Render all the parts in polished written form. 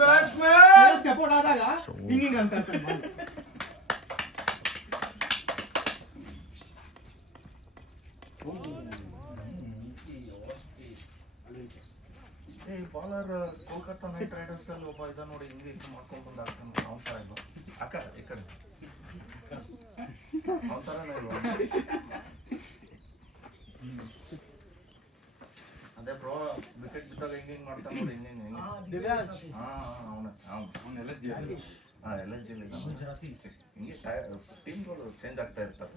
Batsman step out ಆದಾಗ ಹಿಂಗಿಂಗ್ ಅಂತ bowler Kolkata night Riders ಅಲ್ಲಿ ಒಬ್ಬ ಇದ ನೋಡಿ ಹಿಂಗೆ ಮಾಡ್ಕೊಂಡು ಬಂದಾಗ್ತಾನೆ ಅವನ ತರ ಇದು ಈ ಕಡೆ ಅವನ ತರನೇ ಇಲ್ವಾ ಅದೇ ಬ್ರೋ ವಿಕೆಟ್ ಬಿದ್ದಾಗ ಹಿಂಗೆ ಮಾಡ್ತಾನೆ ನೋಡಿ ಹಿಂಗೆ LSG ಹಿಂಗೆ ಟೀಮ್ಗಳು ಚೇಂಜ್ ಆಗ್ತಾ ಇರ್ತಾರೆ.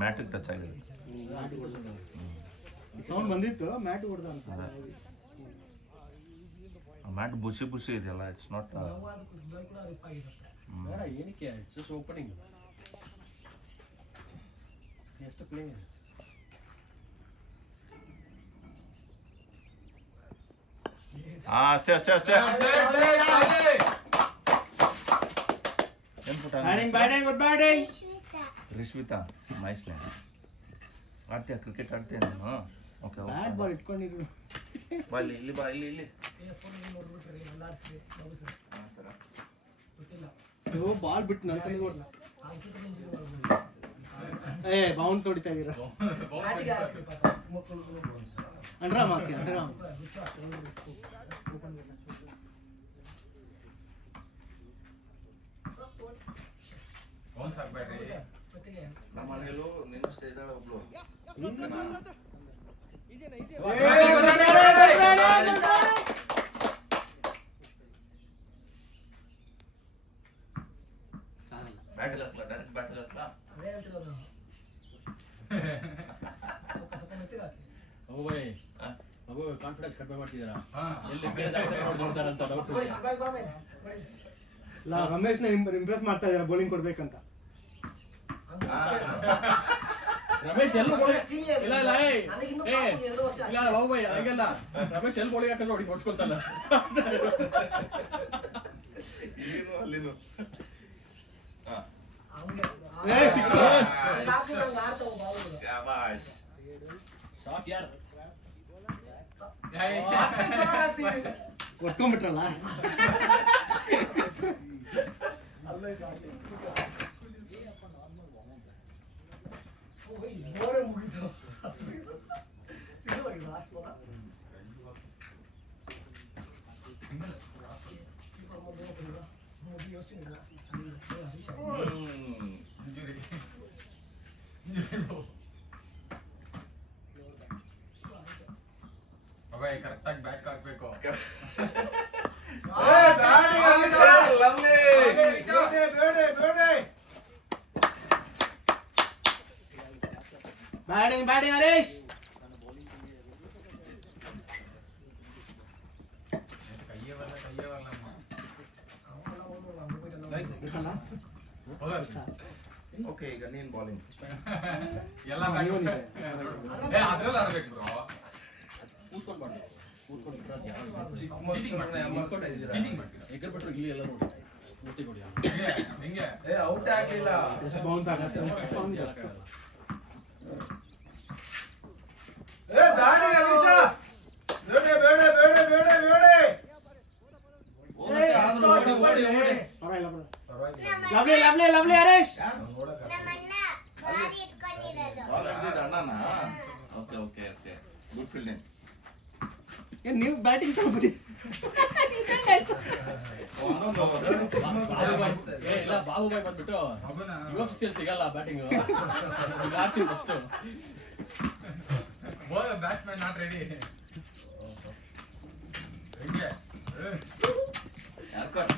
ಮ್ಯಾಟ್ ಟಚ್ ಆಗಿದೆ. ಸೌಂಡ್ ಬಂದಿತ್ತು ಮ್ಯಾಟ್ ಹೊಡೆದ ಅಂತ. ಮ್ಯಾಟ್ ಬುಷಿ ಇದೆಯಲ್ಲ, ಇಟ್ಸ್ ನಾಟ್ ಏನಕ್ಕೆ ಇಟ್ಸ್ ಜಸ್ಟ್ ಓಪನಿಂಗ್. ಎಷ್ಟು ಪ್ಲೇಯಿಂಗ್ ಅಷ್ಟೇ batting good batting. Rishvitha nice line. ಆಡ್ತೀಯ ಕ್ರಿಕೆಟ್ ಆಡ್ತೀಯ ನೀನು? ಓಕೆ ಬ್ಯಾಟ್ ಬಾಲ್ ಇಟ್ಕೊಂಡಿರು. ಬಾ ಇಲ್ಲಿ ಬಾ ಇಲ್ಲಿ ಬಾಲ್ ಬಿಟ್ಟು ನನ್ನ ಕೈಗೆ ಹೊಡೆದ. ಬೌನ್ಸ್ ಹೊಡಿತಾ ಇದೀರ ಅಂಡ್ರಾಮ್ ಹಾಕಿ ಅಂಡ್ರಾಮ್. ನಮ್ಮ ಮನೇಲೂ ನಿನ್ನ ಸ್ಟೇಜ್ ಒಬ್ಳು ಕಾನ್ಫಿಡೆನ್ಸ್ ಕಡಿಮೆ ಮಾಡ್ತಿದ್ದೀರಾ? ನೋಡ್ತಾರಂತ ಡೌಟ್. ರಮೇಶ್ ನ ಇಂಪ್ರೆಸ್ ಮಾಡ್ತಾ ಇದಾರೆ ಬೌಲಿಂಗ್ ಕೊಡ್ಬೇಕಂತ. ರಮೇಶ್ ಎಲ್ಲಿ ಇಲ್ಲ ಬಾಬುಬಾಯ್ ಹಾಗೆಲ್ಲ ರಮೇಶ್ ಎಲ್ಲಿ ಬೋಳಿಂಗ್ ಹಾಕಲ್ಲ ನೋಡಿ ಹೊಡ್ಸ್ಕೊಳ್ತಾನ. ಶಾಟ್ ಯಾರು ಹೊಡ್ಸ್ಕೊಂಡ್ಬಿಟ್ರಲ್ಲ. ಕರೆಕ್ಟಾಗಿ ಬ್ಯಾಟ್ ಹಾಕ್ಬೇಕು. ಬ್ಯಾಟಿಂಗ್ ಹರೀಶ್. ಓಕೆ ಈಗ ನೀನ್ ಬೌಲಿಂಗ್ ಎಲ್ಲ ಅದ್ರಲ್ಲಿ ಆಡ್ಬೇಕು ಬ್ರೋ. ಔಟ್ ಆಗಿಲ್ಲ. ಲವ್ಲಿ ಹರೀಶ್. Good fielding. ನೀವು ಬ್ಯಾಟಿಂಗ್ ತಗೊಂಡ್ಬಿಡಿ. ಬಾಬುಬಾಯ್ ಬಂದ್ಬಿಟ್ಟು UFC ಸಿಗಲ್ಲ ಬ್ಯಾಟಿಂಗ್ ಆಡ್ತೀವಿ ಫಸ್ಟ್. ಬ್ಯಾಟ್ಸ್ಮನ್ ನಾಟ್ ರೆಡಿ ಹೆಂಗೆ ಯಾರ್ಕರ್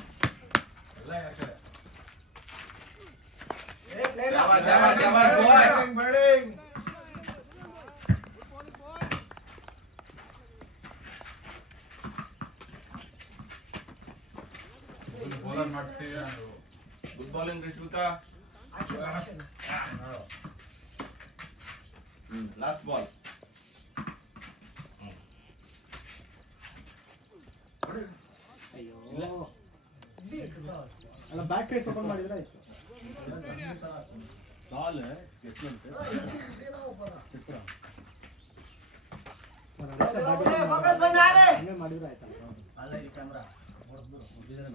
ಎಲ್ಲ ಯಾಕಡೆ ಶಾಬಾಷ್ ಶಾಬಾಷ್ ಶಾಬಾಷ್ ಬಾಯ್ ಬೌಲರ್ ಮಾಡ್ತೀವಿ ನಾನು good bowling Rishvika last ball ಅಯ್ಯೋ ಅಲ್ಲ ಬ್ಯಾಟ್ ಫೇಸ್ ಓಪನ್ ಮಾಡಿದ್ರೆ ಆಯ್ತು ಬಾಲ್ ಹಂಗೆ ಮಾಡಿದ್ರೆ ಆಯ್ತಲ್ಲ ಅಲ್ಲ ಈ ಕ್ಯಾಮ್ರಾ ಮುಗಿದ್ರೆ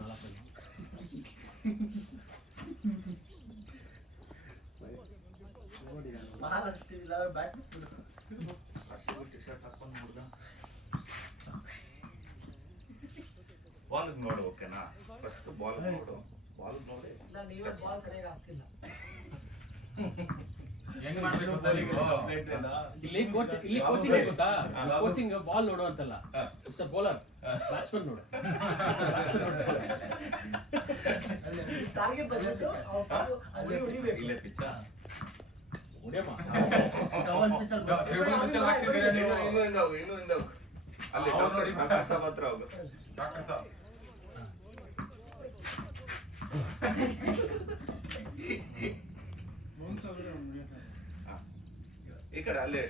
4 ಟಿ-ಶರ್ಟ್ ಹಾಕೊಂಡು ನೋಡ್ದ ಬಾಲ್ ನೋಡು ಓಕೆನಾ ಫಸ್ಟ್ ಬಾಲ್ ನೋಡು ಬಾಲ್ ನೋಡಿ ಹೆಂಗ್ ಮಾಡ್ಬೇಕು ಗೊತ್ತಾ ನೀವು ಇಲ್ಲಿ ಕೋಚಿಂಗ್ ಗೊತ್ತಾ ಕೋಚಿಂಗ್ ಬಾಲ್ ನೋಡು ಅಂತಲ್ಲ ಮಿಸ್ಟರ್ ಬೌಲರ್ ಬ್ಯಾಟ್ಸ್ಮನ್ ನೋಡು ಇಲ್ಲೇ ಪಿಚ್ಚ ಹೊಡೆಯಮ್ಮ ಪಿಚ್ಚಲ್ಲಿ ಹಾಕ್ತಿದ್ದೀರಾ ನೀವು ಇನ್ನೂ ಹಿಂದೆ ಹೋಗು ಅಲ್ಲಿ ಅವ್ರು ನೋಡಿ ಡಾಕ್ಟರ್ ಸಾಬ್ ಹತ್ರ ಹೋಗು ಡಾಕ್ಟರ್ ಸಾಬ್ ಈ ಕಡೆ ಅಲ್ಲಿ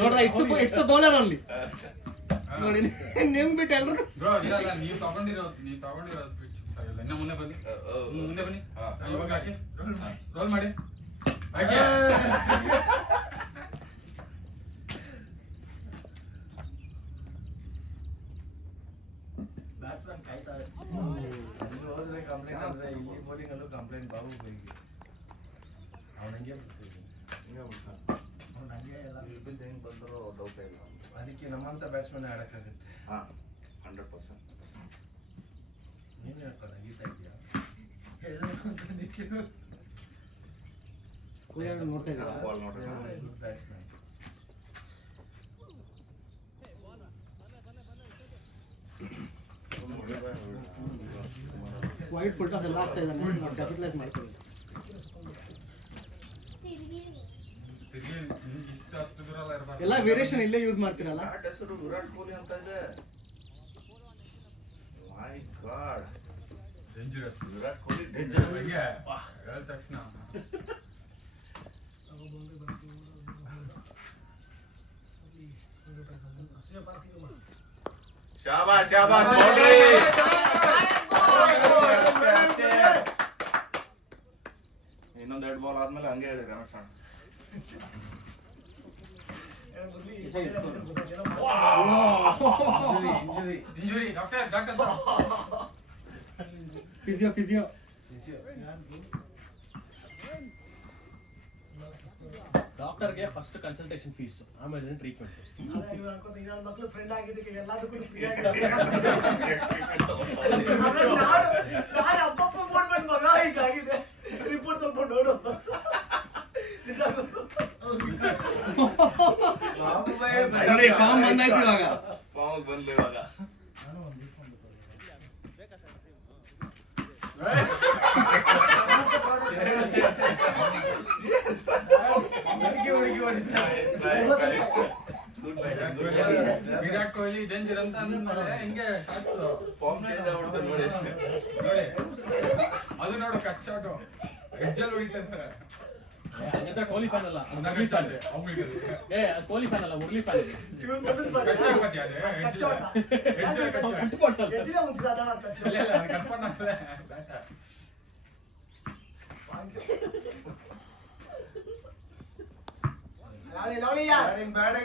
ನೋಡ್ದ ಇಟ್ಸ್ ದ ಬೌಲರ್ ಓನ್ಲಿ ನೋಡಿ ನಿಮ್ ಬಿಟ್ಟು ಎಲ್ರು ಬ್ರೋ ಇಲ್ಲ ನೀವು ತಗೊಂಡಿರೋದು ಪಿಚ್ ಸರಿ ಇಲ್ಲ ಇನ್ನ ಮುಂದೆ ಬನ್ನಿ ಮುಂದೆ ಬನ್ನಿ ಇವಾಗ ಹಾಕಿ ರೋಲ್ ಮಾಡಿ ಹಾಕಿ ಬ್ಯಾಟ್ಸ್ಮನ್ ಕಾಯ್ತಾರೆ ಹೋದ್ರೆ ಕಂಪ್ಲೇಂಟ್ ಅಂದ್ರೆ ಇಲ್ಲಿ ಬೌಲಿಂಗ್ ಅಲ್ಲೂ ಕಂಪ್ಲೇಂಟ್ ಬಾಬು ಬೈಗೆ ಅವನಿಗೆ ಇರ್ಬಿದ್ದು ಹೆಂಗ್ ಬಂದರೂ ಡೌಟ್ ಇಲ್ಲ ಅದಕ್ಕೆ ನಮ್ಮಂತ ಬ್ಯಾಟ್ಸ್ಮನ್ ಆಡಕ್ಕಾಗುತ್ತೆ ಹಾಂ 100% ನೀನು ಹೇಳ್ಕೊಂಡು ಗೀತಾ ಇದೆಯಾ ನೋಡ್ತಾ ಇದ್ದೀರಾ ಬಾಲ್ ನೋಡ್ರಿ ಬ್ಯಾಟ್ಸ್ಮನ್ ವೈಟ್ ಫುಲ್ ಟಾಸ್ ಎಲ್ಲ ಆಗ್ತಾ ಇದ್ದಾನೆ ಕ್ಯಾಪಿಟಲೈಸ್ ಮಾಡ್ಕೊಳ್ಳಿ ಇಷ್ಟು ಅಷ್ಟು ದೂರ ಎಲ್ಲ ಇರಬಾರ್ದು ಎಲ್ಲ ವೇರಿಯೇಷನ್ ಇಲ್ಲೇ ಯೂಸ್ ಮಾಡ್ತೀರಲ್ಲ ಬ್ಯಾಟ್ ಹೆಸರು ವಿರಾಟ್ ಕೊಹ್ಲಿ ಅಂತ ಇದೆ my God dangerous Virat Kohli danger ಹೆಂಗೆ ಹೇಳಿದ ತಕ್ಷಣ ಶಾಬಾಷ್ ಶಾಬಾಷ್ ಬೌಲ್ರಿ ಇನ್ನೊಂದು 2 ಬಾಲ್ ಆದ್ಮೇಲೆ ಹಂಗೆ ಹೇಳಿ ರಮೇಶ್ ಅಣ್ಣ ಇಂಜುರಿ ಡಾಕ್ಟರ್ ಫಿಸಿಯೋ ಡಾಕ್ಟರ್ಗೆ ಫಸ್ಟ್ ಕನ್ಸಲ್ಟೇಷನ್ ಫೀಸ್ ಆಮೇಲೆ ಟ್ರೀಟ್ಮೆಂಟ್ ಫ್ರೆಂಡ್ ಆಗಿದ್ದಕ್ಕೆ ಎಲ್ಲದಕ್ಕೂ ಫ್ರೀ ಅಪ್ಪಪ್ಪ ನೋಡ್ಬೇಕು ಮಗ ಹೀಗಾಗಿದೆ ರಿಪೋರ್ಟ್ ಸ್ವಲ್ಪ ನೋಡು ಫಾರ್ಮ್ ಬಂದಾಯ್ತು ಇವಾಗ ಪಾವ್ ಬಂದ್ಲು ಇವಾಗ ವಿರಾಟ್ ಕೊಹ್ಲಿ ಡೇಂಜರ್ ಅಂತ ಅಂದ್ಮೇಲೆ ಹಿಂಗೆ ಫಾರ್ಮ್ ಚೇಂಜ್ ಆಗ್ಬಿಡ್ತು ನೋಡಿ ನೋಡಿ ಅದು ನೋಡು ಕಟ್ ಶಾಟ್ ಎಜ್ಜಲ್ಲಿ ಹೊಡಿತಾರೆ ಹಂಗಂತ ಕೊಹ್ಲಿ ಫ್ಯಾನ್ ಅಲ್ಲ ಮುರಳಿ ಫ್ಯಾನ್ ಅದು ಕೊಹ್ಲಿ ಫ್ಯಾನ್ ಅಲ್ಲ ಮುರಳಿ ಫ್ಯಾನ್ ಹೆಚ್ಚಿನ ಮುಂಚಿದ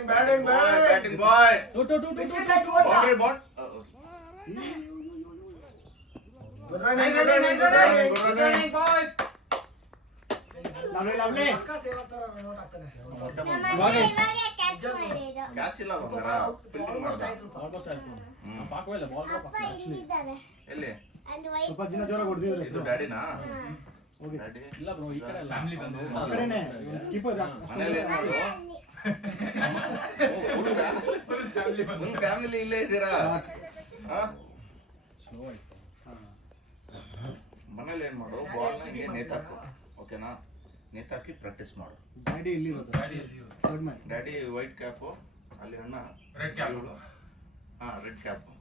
ಬ್ಯಾಟಿಂಗ್ ಬಾಯ್ ಬೌಂಡ್ರಿ ಬಾಲ್ ಲವ್ಲಿ ಕ್ಯಾಚ್ ಇಲ್ಲ ಬಂಗಾರ ಫೀಲ್ಡಿಂಗ್ ಮಾಡ್ದ ಆಲ್ಮೋಸ್ಟ್ ಆಯ್ತು ಪಾಕವೇ ಇಲ್ಲ ಬಾಲ್ ಎಲ್ಲಿ ಸ್ವಲ್ಪ ದಿನ ಜೋರಾಗಿ ಹೊಡೆದಿದ್ರೆ ಇದು ಡ್ಯಾಡಿನಾ ಹೋಗಿ ಡ್ಯಾಡಿ ಇಲ್ಲ ಬ್ರೋ ಈ ಕಡೆ ಅಲ್ಲ ಫ್ಯಾಮಿಲಿ ಬಂದು ಆ ಕಡೆನೆ ಕೀಪರ್ ಮನೇಲಿ ಫುಲ್ ಫ್ಯಾಮಿಲಿ ಇಲ್ಲೇ ಇದ್ದೀರಾ? ಮನೇಲಿ ಏನ್ ಮಾಡು, ಬಾಲ್ನ ಹಿಂಗೆ ನೇತಾಕು, ಓಕೆನಾ? ನೇತಾಕಿ ಪ್ರಾಕ್ಟೀಸ್ ಮಾಡು. ಡ್ಯಾಡಿ ಇಲ್ಲಿ ಇರೋದು. ಡ್ಯಾಡಿ ವೈಟ್ ಕ್ಯಾಪು, ಅಲ್ಲಿ ಅಣ್ಣ ರೆಡ್ ಕ್ಯಾಪ್. ಹಾ, ರೆಡ್ ಕ್ಯಾಪು.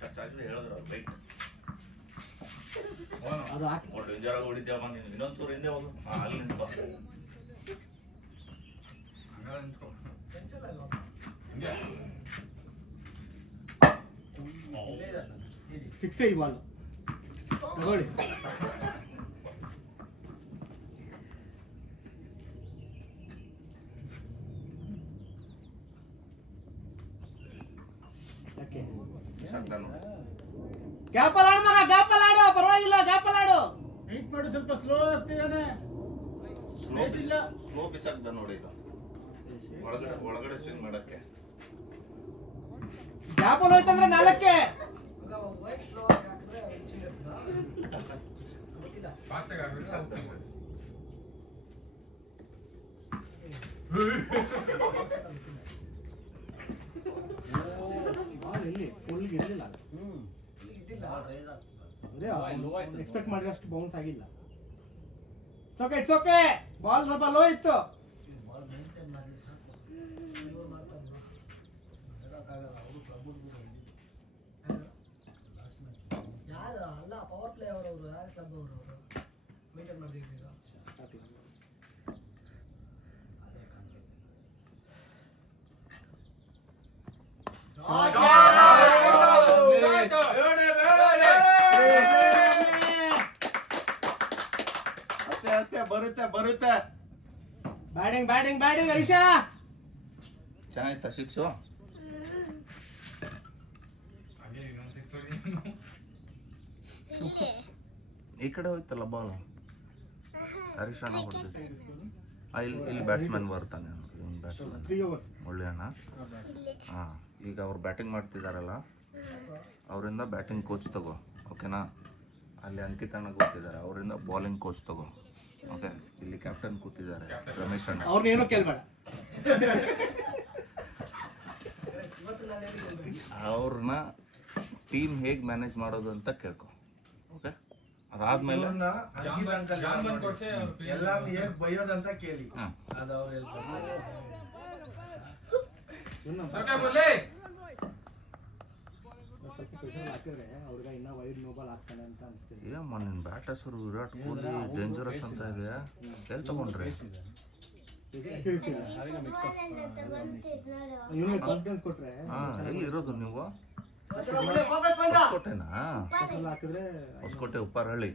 ಟಚ್ ಆಗಿದೆ ಹೇಳಿದ್ರು ರೈಟ್. ಅದು ಹಾಕಿ ಡೇಂಜರ್ ಆಗಿ ಹೊಡಿದ್ಯಮ್ಮ ನೀನು. ಇನ್ನೊಂದ್ಸೂರು ಹಿಂದೆ ಹೋಗು. ಅಲ್ಲಿ ನಿಂತ್ಕೋ. ಸಿಕ್ಸೇ ಈ ಬಾಲ್ ತಗೊಳ್ಳಿ. ಗ್ಯಾಪಲ್ ಆಡು ಮಗ, ಗ್ಯಾಪಲ್ ಆಡು, ಪರವಾಗಿಲ್ಲ, ಗ್ಯಾಪಲ್ ಆಡು. ವೆಯ್ಟ್ ಮಾಡು, ಸ್ವಲ್ಪ ಸ್ಲೋ ಆಗ್ತಿದ್ದಾನೆ. ಸ್ಲೋ ಬಿಸಾಕ್ದ ನೋಡಿ ಇದು. ಒಳಗಡೆ ಸ್ವಿಂಗ್ ಮಾಡಕ್ಕೆ ಗ್ಯಾಪಲ್ ಹೋಯ್ತಂದ್ರೆ 4ಕ್ಕೆ. ಫಾಸ್ಟಾಗಿ ಆಡ್ಬಿಡಿ, ಸಾಕು. ಬಾಲ್ ಎಲ್ಲಿ ಫುಲ್ಗೆ ಇರಲಿಲ್ಲ. ಎಕ್ಸ್ಪೆಕ್ಟ್ ಮಾಡಿದಷ್ಟು ಬೌನ್ಸ್ ಆಗಿಲ್ಲ. It's okay. ಬಾಲ್ ಸ್ವಲ್ಪ ಲೋ ಇತ್ತು. ಅಷ್ಟೇ ಬರುತ್ತೆ. ಬ್ಯಾಟಿಂಗ್ ಹರೀಶಾ. ಚೆನ್ನಾಗಿತ್ತ ಸಿಕ್ಸು? ಈ ಕಡೆ ಹೋಯ್ತಲ್ಲ ಬಾಲ್. ಹರೀಶ್ ಅಣ್ಣ ಹೊಡೆದಿತ್ತು. ಇಲ್ಲಿ ಬ್ಯಾಟ್ಸ್ಮನ್ ಬರ್ತಾನೆ. ಬ್ಯಾಟ್ಸ್ಮನ್ ಒಳ್ಳೆ ಅಣ್ಣ. ಹಾಂ, ಈಗ ಅವ್ರು ಬ್ಯಾಟಿಂಗ್ ಮಾಡ್ತಿದ್ದಾರಲ್ಲ, ಅವರಿಂದ ಬ್ಯಾಟಿಂಗ್ ಕೋಚ್ ತಗೋ, ಓಕೆನಾ? ಅಲ್ಲಿ ಅಂಕಿತ್ ಅಣ್ಣ ಕೂತಿದ್ದಾರೆ, ಅವರಿಂದ ಬಾಲಿಂಗ್ ಕೋಚ್ ತಗೋ, ಓಕೆ? ಇಲ್ಲಿ ಕ್ಯಾಪ್ಟನ್ ಕೂತಿದ್ದಾರೆ ರಮೇಶ್ ಅಣ್ಣ. ಅವ್ರನ್ನೇನು ಕೇಳ್ಬೇಡ. ಅವ್ರನ್ನ ಟೀಮ್ ಹೇಗೆ ಮ್ಯಾನೇಜ್ ಮಾಡೋದು ಅಂತ ಕೇಳ್ಕೊ, ಓಕೆ? ಅದಾದ್ಮೇಲೆ ಎಲ್ಲ ಹೇಗ್ ಬೈಯೋದಂತ ಕೇಳಿ. ಹಾಂ, ಅದು ಅವ್ರು ಹೇಳ್ತಾರೆ. ಹಾಕಿದ್ರೆ ಅವ್ರಿಗೆ ಇನ್ನೂ ವೈಡ್ ನೋಬಲ್ ಆಗ್ತಾನೆ ಅಂತ ಅನ್ಸ್ತೀವಿ. ಏನಮ್ಮ ನಿನ್ನ ಬ್ಯಾಟ್ ಹೆಸರು ವಿರಾಟ್ ಕೊಹ್ಲಿ ಡೇಂಜರಸ್ ಅಂತ ಇದೆ, ಎಲ್ಲಿ ತಗೊಂಡ್ರೆ? ಇವ್ನಿಗೆ ಕಾನ್ಫಿಡೆನ್ಸ್ ಕೊಟ್ರೆ ಹಾಂ, ಎಲ್ಲಿ ಇರೋದು ನೀವು? ಹೊಸಕೋಟೆನಾ? ಹಾಕಿದ್ರೆ Hoskote Upparahalli.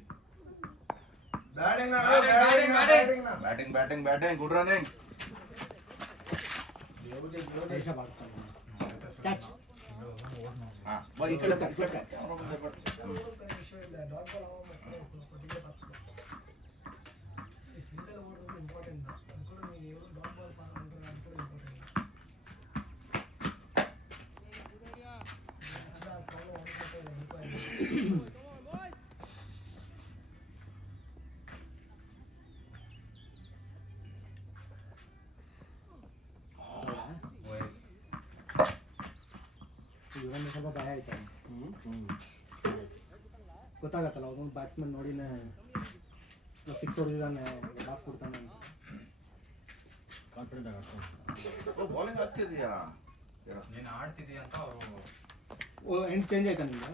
Batting good running. ಹರೀಶಾ ಮಾಡ್ತಾನೆ. ಕ್ಯಾಚ್. ಹಾಂ, ಈ ಕಡೆ ಇವನಿಗೆ ಸ್ವಲ್ಪ ಭಯ ಆಯ್ತಾನೆ. ಗೊತ್ತಾಗತ್ತಲ್ಲ, ಅವನು ಬ್ಯಾಟ್ಸ್ಮನ್ ನೋಡಿನೇ ಸಿಕ್ಸ್ ಹೊಡೆದಿದ್ದಾನೆ, ಲಾಕ್ ಕೊಡ್ತಾನೆ ಅಂತ ಕಾನ್ಫಿಡೆಂಟ್ ಆಗುತ್ತೆ. ಬಾಲಿಂಗ್ ಆಗ್ತಿದೆಯಾ? ನೀನು ಆಡ್ತಿದೀಯ ಅಂತ ಅವರು ಎಂಡ್ ಚೇಂಜ್ ಆಯ್ತಾ ನಿಮ್ಗೆ?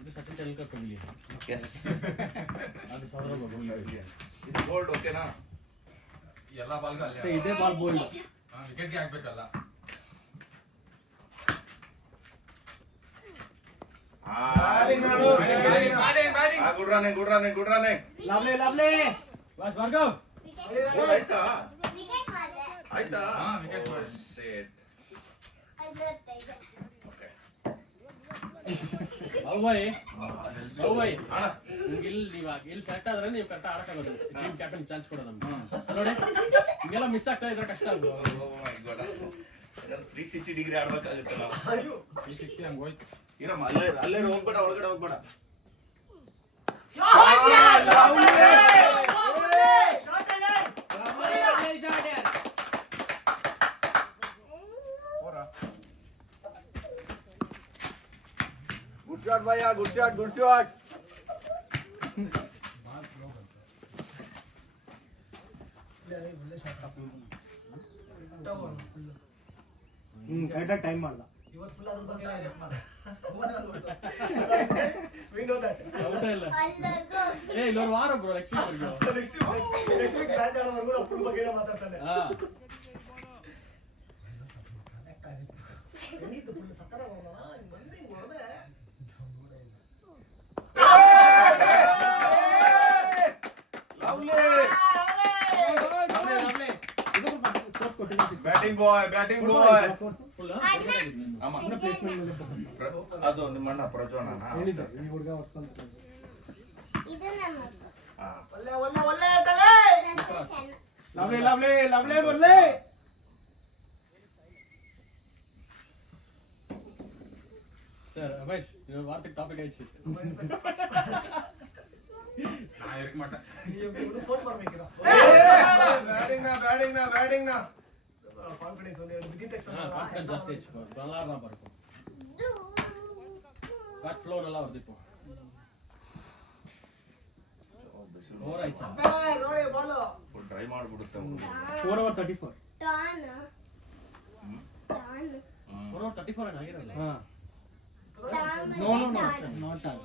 ಇದು ಸಚಿನ್ ತೆಂಡೂಲ್ಕರ್ ಕೊಹ್ಲಿ. ಎಸ್, ಅದು ಸೌರವ್ ಗಂಗೂಲಿ. ಇದು ಬೋಲ್ಡ್, ಓಕೆನಾ? ಎಲ್ಲ ಬಾಲ್ಗೂ ಅಲ್ಲಿ ಅಷ್ಟೇ, ಇದೇ ಬಾಲ್ ಬೋಲ್ಡ್. ವಿಕೆಟ್ಗೆ ಹಾಕ್ಬೇಕಲ್ಲ. Good running. ಲವ್ಲಿ. ಭಾರ್ಗವ್ ಆಯ್ತಾ? ಹಾ, ವಿಕೆಟ್ ಮಾಡಿ. ಬಾಯ್ ಅಣ್ಣ ನಿಮ್ಗೆ ಇಲ್ಲಿ ಕರೆಕ್ಟ್ ಆದ್ರೆ ನೀವು ಕರೆಕ್ಟ್ ಆಡಕ್ಕಾಗೋದು ಟೀಮ್ ಕ್ಯಾಪ್ಟನ್ ಚಾನ್ಸ್ ಕೊಡೋದು ನಮ್ಗೆ ನೋಡಿ ಹಿಂಗೆಲ್ಲ ಮಿಸ್ ಆಗ್ತಾ ಇದ್ರೆ ಕಷ್ಟ ಆಗೋದು 360 ಡಿಗ್ರಿ ಆಡ್ಬೇಕಾಗುತ್ತೆ ನಾವು. 360 ಹಂಗೆ ಹೋಯ್ತು. ಇರಮ್ಮ ಅಲ್ಲೇ ಹೋಗ್ಬೇಡ, ಒಳಗಡೆ ಹೋಗ್ಬೇಡ. Good shot bhaiya, good shot, good shot. ಕರೆಕ್ಟಾಗಿ ಟೈಮ್ ಮಾಡ್ದ. ಇಲ್ಲೊಂದು ವಾರ ಬ್ರೋ ನೆಕ್ಸ್ಟ್ ಬ್ಯಾಟಿಂಗ್ ಬಾಯ್. ಅದು ನಿಮ್ಮಣ್ಣ ಪ್ರಜ್ವಲನ. ಲವ್ಲಿ ಬರ್ಲಿ. ಸರ್ ರಮೇಶ್ ಇದು ವಾರ್ತೆಗೆ ಟಾಪಿಕ್ ಆಯ್ತು ನಾ ಎರ್ಕ್ ಮಾಡ ಬ್ಯಾಟಿಂಗ್ ಕಾನ್ಫಿಡೆನ್ಸ್ ಜಾಸ್ತಿ ಹೆಚ್ಚು ಬಲಾರ ಬರ್ಕು ಬ್ಯಾಟ್ ಫ್ಲೋ ಎಲ್ಲ ಬರ್ದಿತ್ತು ಓವರ್ ಆಯ್ತಾ ಡ್ರೈ ಮಾಡ್ಬಿಡುತ್ತೆ. 4/34. 4/34 ಆಗಿರಲ್ಲ. No, not that.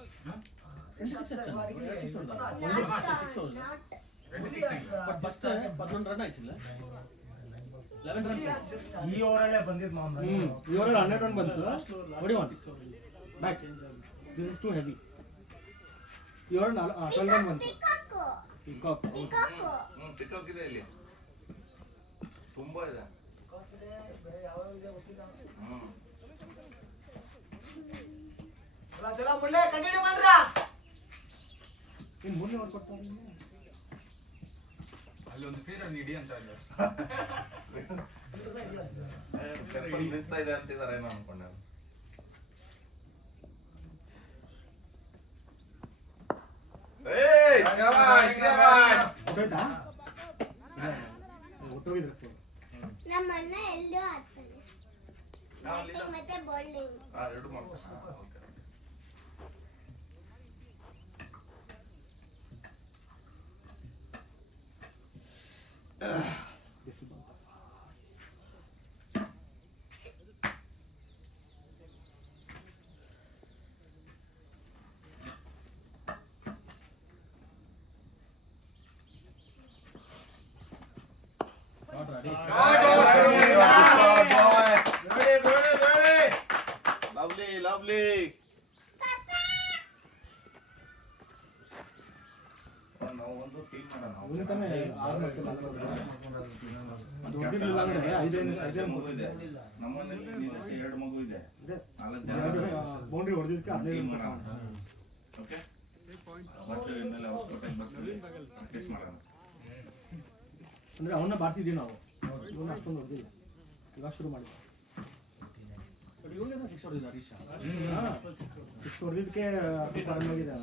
11 ರನ್ ಆಯ್ತಿಲ್ಲ 11 ರನ್ ಈ ಓವರಲ್ಲೇ ಬಂದಿದ್ದು ಮಾಮೂಲಿ. ಈ ಓವರಲ್ಲಿ 100 ರನ್ ಬಂತು. ಹೊಡಿ ಒಂದು back. This is too heavy. ಈ ಓವರ್ 12 ರನ್ ಬಂತು. ಪಿಕಾಕ್ ಇದೆ ಇಲ್ಲಿ ತುಂಬಾ ಇದೆ. ಇನ್ನು ಮೂರನೇ ಓವರ್ ಕೊಡ್ತಾರೆ. ಅಲ್ಲಿ ಒಂದು ಫೀಡರ್ ನೀಡಿ ಅಂತ ಇದೆ. ನಿಲ್ಲಿಸ್ತಾ ಇದೆ ಅಂತಿದ್ದಾರೆ ಏನೋ ಅನ್ಕೊಂಡೆ. ನಮ್ಮಣ್ಣ ಎಲ್ಲೋ ಆಡ್ತಾನೆ ಮತ್ತೆ ಬೌಲಿಂಗ್. ಎರಡು ಮಾಡ್ತಾರೆ. Lovely. ನಾವು ಒಂದು ಟೀಮ್ ಮಾಡೋಣ. ಮಗು ಇದೆ ನಮ್ಮನೇಲಿ 2 ಮಗು ಇದೆ. 4 ಜನ ಬೌಂಡ್ರಿ ಹೊಡೆದಿದ್ದಕ್ಕೆ 15 ಮಾಡೋಣ. ಓಕೆ ಮತ್ತೆ ಇನ್ನೆಲ್ಲ ಹೊಸಕೋಟೆಗೆ ಬರ್ತೀವಿ, ಪ್ರಾಕ್ಟೀಸ್ ಮಾಡೋಣ. ಅಂದ್ರೆ ಅವನ್ನ ಬಾರ್ತಿದ್ದೀವಿ ನಾವು. ಇವನ್ನ ಅಷ್ಟೊಂದು ಹೊಡೆದಿಲ್ಲ, ಇವಾಗ ಶುರು ಮಾಡಿದ್ವಿ. ಇವಾಗ 6 ಹೊಡೆದಿದ್ದ ಹರೀಶ. 6 ಹೊಡೆದಿದ್ದಕ್ಕೆ ಆರಾಮಾಗಿದೆ.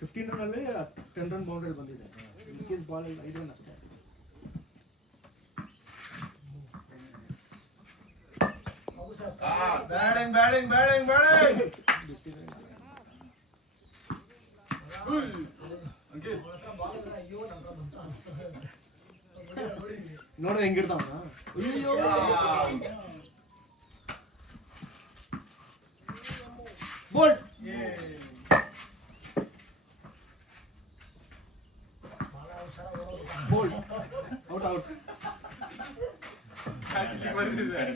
15 ರನ್ನಲ್ಲಿ 10 ರನ್ ಬೌಂಡ್ರಿ ಬಂದಿದೆ. ಇದಕ್ಕೆ ಬಾಲ್ 5 ರನ್ ಅಷ್ಟೇ. ಬ್ಯಾಟಿಂಗ್ ನೋಡ್ರಿ ಹೆಂಗಿರ್ತಾವನ. ಅಯ್ಯೋ ಬೋಲ್ಡ್. Bold out.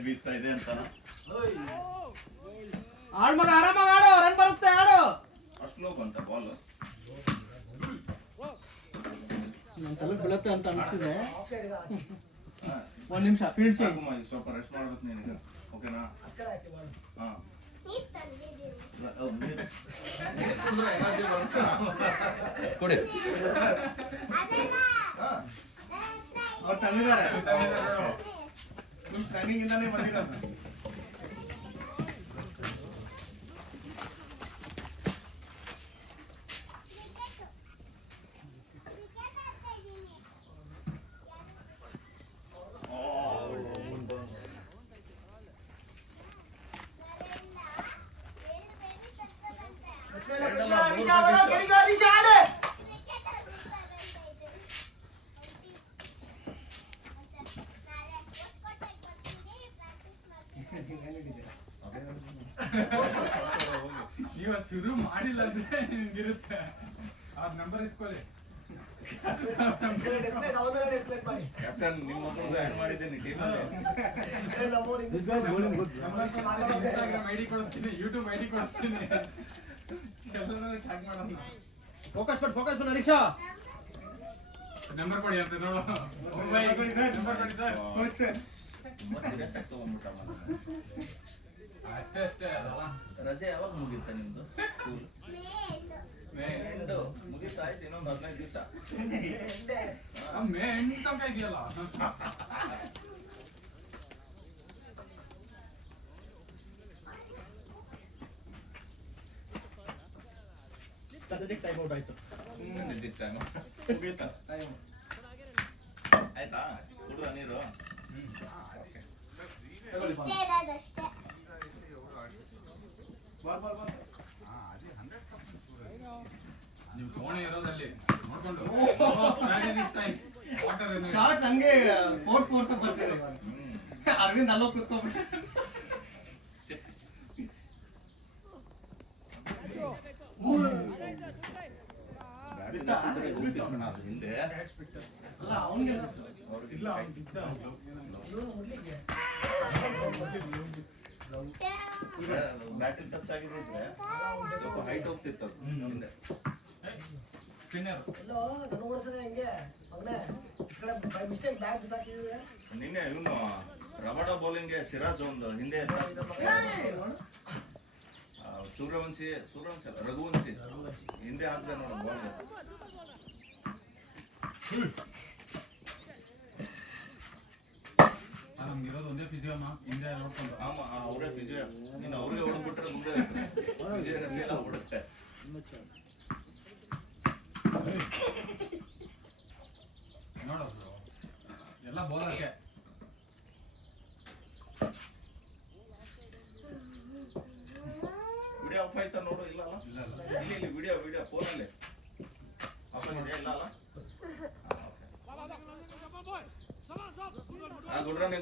ಬೀಸ್ತಾ ಇದೆ ಅಂತ. ಆಡ್ ಮಗ ಆರಾಮಾಗಿ ಆಡು, ರನ್ ಬರುತ್ತೆ, ಆಡು. ಅಷ್ಟು ಲೋ ಬಂತ ಬಾಲ್. ನನ್ನ ತಲೆ ಬೀಳುತ್ತೆ ಅಂತ ಅನಿಸ್ತಿದೆ. 1 ನಿಮಿಷ ಫೀಲ್ಡ್ ಚೇಂಜ್. ಸ್ವಲ್ಪ ರೆಸ್ಟ್ ಮಾಡ್ಬೇಕು ನೀನೀಗ, ಓಕೆನಾ? ಹಾಂ ನೀರ್ ತಂದಿದ್ದೀನಿ. ಕೊಡಿ ಅದೆಲ್ಲ ಅವ್ರು ತಂದಿದ್ದಾರೆ ನಿಮ್ಮ ಟ್ರೈನಿಂಗಿಂದಾನೇ ಬಂದಿರೋದು. ನೀವು ಶುರು ಮಾಡಿಲ್ಲ ಅಂದ್ರೆ ನಿಮ್ಗಿರುತ್ತೆ ಆ ನಂಬರ್ ಇಸ್ಕೊಳ್ಳಿ. ಕ್ಯಾಪ್ಟನ್ ನಿಮ್ಮ ಮಕ್ಕಳು ಆ್ಯಡ್ ಮಾಡಿದ್ದೇನೆ ಟೀಮಲ್ಲಿ. This guy is bowling good. Instagram ID ಕೊಡಿಸ್ತೀನಿ, ಯೂಟ್ಯೂಬ್ ಐಡಿ ಕೊಡಿಸ್ತೀನಿ, ಎಲ್ಲರೂ ಟ್ಯಾಗ್ ಮಾಡೋಣ. ಫೋಕಸ್ ಮಾಡು ಹರೀಶಾ. ನಂಬರ್ ಕೊಡಿ ಅಂತ ನೋಡು. ನಂಬರ್ ಕೊಡಿ ಸರ್. ಅಷ್ಟೇ ಅದಲ್ಲ. ರಜೆ ಯಾವಾಗ ಮುಗಿತಾ ನಿಮ್ದು? ಮೇಲು. ಮುಗಿತಾ ಆಯ್ತು, ಇನ್ನೊಂದು 15 ದಿವಸ. ಮೇ ಎಂಟು ತನಕ ಇದೆಯಲ್ಲ. ಸದ್ಯಕ್ಕೆ ಟೈಮ್ ಔಟ್ ಆಯ್ತು. ಮುಗೀತಾ ಆಯ್ತಾ? ಕುಡುವ ನೀರು ಇಷ್ಟೇ ಇರೋದಷ್ಟೇ. ನೀವು ಫೋನ್ ಇರೋದಲ್ಲಿ ನೋಡ್ಕೊಂಡು ವಾಟರ್ ಶಾರ್ಟ್ ಹಂಗೆ ಫೋರ್ಸ್ ಬರ್ತಿದೆ. ಅರವಿಂದ್ ಅಲ್ಲೋ ಕೂತ್ಕೊಂಡ್ಬಿಟ್ಟು ಹಿಂದೆ ಅಲ್ಲ ಅವನಿಗೆ ಬ್ಯಾಟ್ರಿ ಟಚ್ ಆಗಿದ್ರೆ ಸ್ವಲ್ಪ ಹೈಟ್ ಹೋಗ್ತಿತ್ತು ಅದು ಹಿಂದೆ. ಸ್ಪಿನ್ನರ್ ನಿನ್ನೆ ಇವನು ರಮಣ ಬೌಲಿಂಗ್ಗೆ ಸಿರಾಜ್ ಒಂದು ಹಿಂದೆ ಸೂರ್ಯವಂಶಿ ರಘುವಂಶಿ ಹಿಂದೆ ಹಾಕಿದೆ ನೋಡು ಬಾಲ್. ನಮ್ಗೆ ಇರೋದು ಒಂದೇ ಫಿಸಿಯಮ್ಮ ಹಿಂದೆ ನೋಡ್ಕೊಂಡು. ಅವರೇ ವಿಜಯ, ನೀನು ಅವ್ರಿಗೆ ಹೊಡೆದ್ಬಿಟ್ರೆ ಮುಂದೆ ವಿಜಯ ಹೊಡುತ್ತೆ. ನೋಡೋದು ಎಲ್ಲ ಬೋಲರ್ಗೆ. ವಿಡಿಯೋ ಆಫ್ ಆಯ್ತಾ ನೋಡು? ಇಲ್ಲ ಅಲ್ಲ, ಇಲ್ಲಿ ವಿಡಿಯೋ ಫೋನಲ್ಲಿ ಆಫ್ ಆಗಿದೆಯಾ? ಇಲ್ಲ ಅಲ್ಲ. ಗುಡ್ರಾನೆ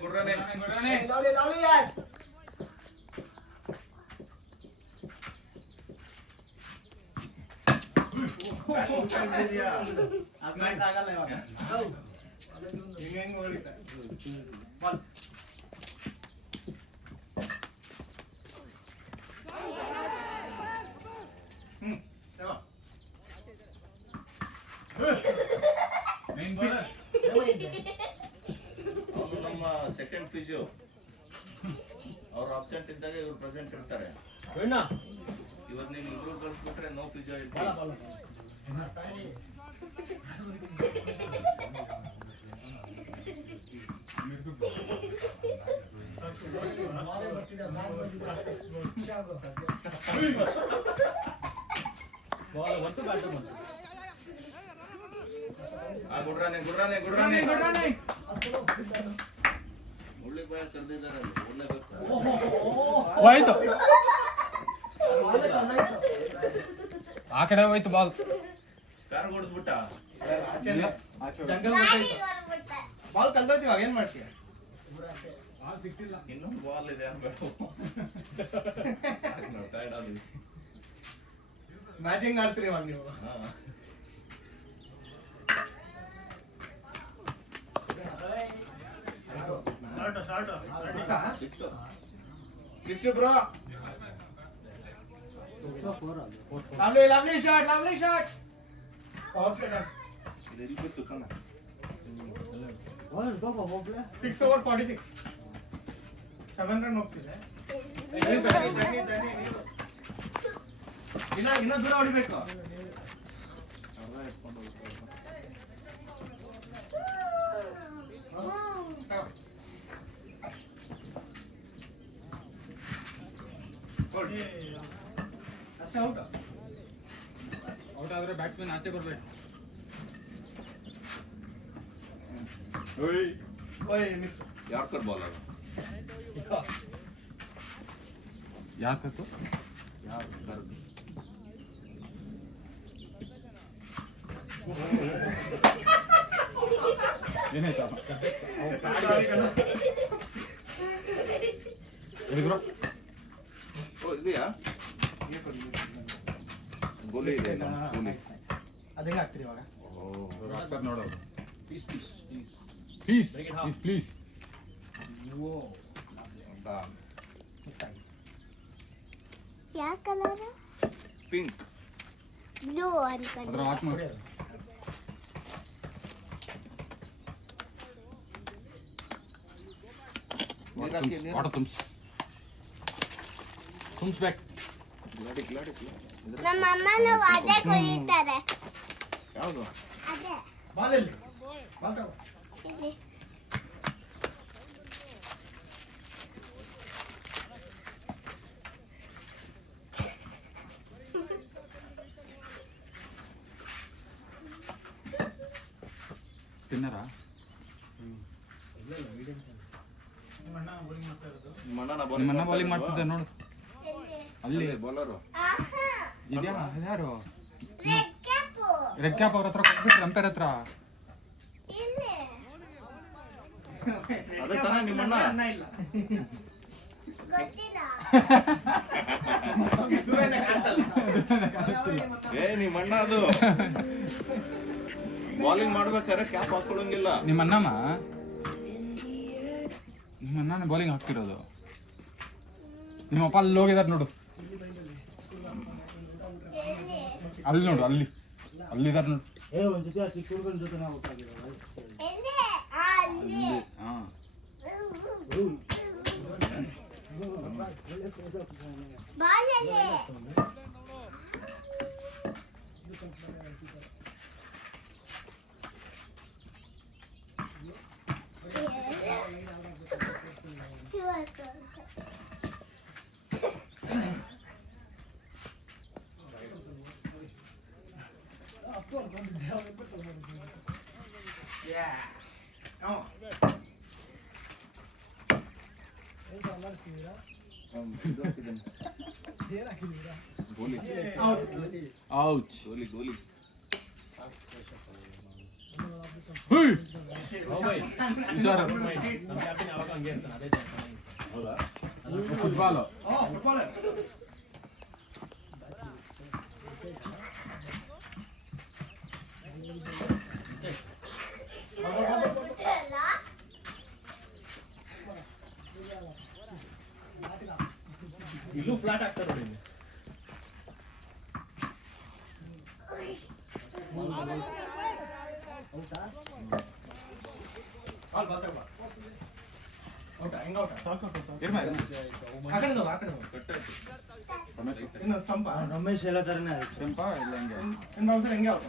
ಅದು ಮ್ಯಾಚ್ ಆಗಲ್ಲ ಇವಾಗ. ಹಿಂಗೆ ಹೊಡಿತಾರೆ. ಮೇನ್ ಬೌಲರ್ ಅವನು ನಮ್ಮ ಸೆಕೆಂಡ್ ಫಿಸಿಯೋ. ಅವ್ರು ಆಬ್ಸೆಂಟ್ ಇದ್ದಾಗ ಇವ್ರು ಪ್ರೆಸೆಂಟ್ ಇರ್ತಾರೆ. ಇವತ್ತು ನೀವು ಇಬ್ರು ಕಳಿಸ್ಬಿಟ್ರೆ ನೋ ಫಿಸಿಯೋ ಇರ್ತಾರೆ. ಗುಡ್ರಾನೆ ಒಳ್ಳೆ ಬಾಯ ಕರೆದಿದ್ದಾರೆ, ಒಳ್ಳೆ ಹೋಯ್ತು, ಆ ಕಡೆ ಹೋಯ್ತು ಬಾಲ್. ಕಾರ್ ಹೊಡೆದ್ಬಿಟ್ಟ. ಜಂಗಲ್ ಗಾಡಿ ಹೊರಬಿಟ್ಟೆ. ಬಾಲ್ ಕಲ್ದೋಯ್ತು, ಇವಾಗ ಏನ್ ಮಾಡ್ತೀಯ? ಇನ್ನೊಂದು ಬಾಲ್ ಇದೆ ಅನ್ಬೇಕು. ಟೈರ್ಡ್ ಆದ್ವಿ. ಮ್ಯಾಚಿಂಗ್ ಆಡ್ತೀರಿ ಇವಾಗ ನೀವು. Fix it, bro. Lovely shot. Very good to come. 6 over 46. 7 run ಹೋಗ್ತಿದೆ. ಇನ್ನ ದೂರ ಹೊಡಿಬೇಕು. ಅಷ್ಟೇ ಔಟ್. ಔಟ್ ಆದ್ರೆ ಬ್ಯಾಟ್ಸ್ಮನ್ ಆಚೆ ಬರ್ಬೇಕು. ಯಾರ್ಕರ್ ಬಾಲ್ ಅದು ಯಾಕತ್ತು ಯಾರ್ಕರ್ ಏನಾಯ್ತಾ ಇದೆಯಾ ಗೋಲಿ ಇದೆ ಗೋಲಿ ಅದು ಹೆಂಗೆ ಆಗ್ತೀರಿ ಇವಾಗ? ಹಾಕ್ತಾರೆ ನೋಡೋದು. Peace, peace, peace. Please Break it half. Please ಯಾವ ಕಲರ್? ಪಿಂಕ್ ಬ್ಲೂ ಅನ್ಕೊಂಡು. ಅದ್ರ ಹಾಕಿ ನೋಡಿ. ವಾಟರ್ ತುಂಬಿಸ್ಬೇಕು. ನಮ್ಮ ಅಮ್ಮನೂ ಅದೇ ಕುಡಿತಾರೆ. ಯಾವುದು ಅದೇ ಬಾಲ್ ಎಲ್ಲಿ? ಬಾಲ್ ತಗೋ. ಇಲ್ಲಿ. ತಿನ್ನರಾ? ನಿಮ್ಮನ್ನ ಬೌಲಿಂಗ್ ಮಾಡ್ತಿದ್ದೆ ನೋಡು ಅಲ್ಲಿ ಬೌಲರು ಆಹಾ. ಇದೆಯಾ ಯಾರು ರೆಡ್ ಕ್ಯಾಪು. ರೆಡ್ ಕ್ಯಾಪ್ ಅವ್ರ ಹತ್ರ ಕೊಟ್ಬಿಟ್ರೆ ಅಂಪೈರ್ ಹತ್ರ. ಇಲ್ಲಿ. ಅದೇ ತಾನೇ ನಿಮ್ಮಣ್ಣ ಅನ್ನ ಇಲ್ಲ. ಗೊತ್ತಿಲ್ಲ. ನಿಮ್ಮಣ್ಣ ಅದು ಬೌಲಿಂಗ್ ಮಾಡ್ಬೇಕಾದ್ರೆ ಕ್ಯಾಪ್ ಹಾಕೊಳ್ಳಂಗಿಲ್ಲ. ನಿಮ್ಮಣ್ಣನ ಬೌಲಿಂಗ್ ಹಾಕ್ತಿರೋದು. ನಿಮ್ಮಪ್ಪ ಅಲ್ಲಿ ಹೋಗಿದಾರೆ ನೋಡು, ಅಲ್ಲಿ ನೋಡು, ಅಲ್ಲಿದ್ದಾರೆ ನೋಡು. ಒಂದ್ ಜೊತೆ ಚಿಕ್ಕೂರ್ಗನ್ ಜೊತೆ ನಾವು ಗೊತ್ತಾಗಿರೋದು. ಎಲ್ಲಿ? ಆ, ಅಲ್ಲಿ. ಹಾಂ ಬಾಲ್ ಎಲ್ಲಿ? ಇವತ್ತು. ಗೋಲಿ ಔಚ್. ಗೋಲಿ ಗೋಲಿ ಹುಷಾರು. ನಮ್ಮ ಕ್ಯಾಪ್ಟನ್ ಯಾವಾಗ ಹಂಗೆ ಇರ್ತಾನೆ, ಅದೇ ಚೆನ್ನಾಗಿ. ಫುಟ್ಬಾಲು. ಫುಟ್ಬಾಲ್ ಗೊತ್ತಿರಲ್ಲ? ಇಲ್ಲೂ ಫ್ಲಾಟ್ ಆಗ್ತಾರೆ ನೋಡಿ ಇಲ್ಲಿ. ಬಾಲ್ ಬಾಲ್ ತಗೋ. ಔಟ ಹೆಂಗ ಔಟ? ಇರ್ಮ. ಆ ಕಡೆ ಹೋಗು, ಆ ಕಡೆ ಹೋಗು. ಇನ್ನು ಸ್ತಂಭ. ರಮೇಶ್ ಎಲ್ಲ ತರನೇ ಆಯ್ತು. ಕೆಂಪ ಇಲ್ಲ ಹಿಂಗೆ. ಇನ್ನು ಔಟ್ ಹೆಂಗೆ ಔಟ?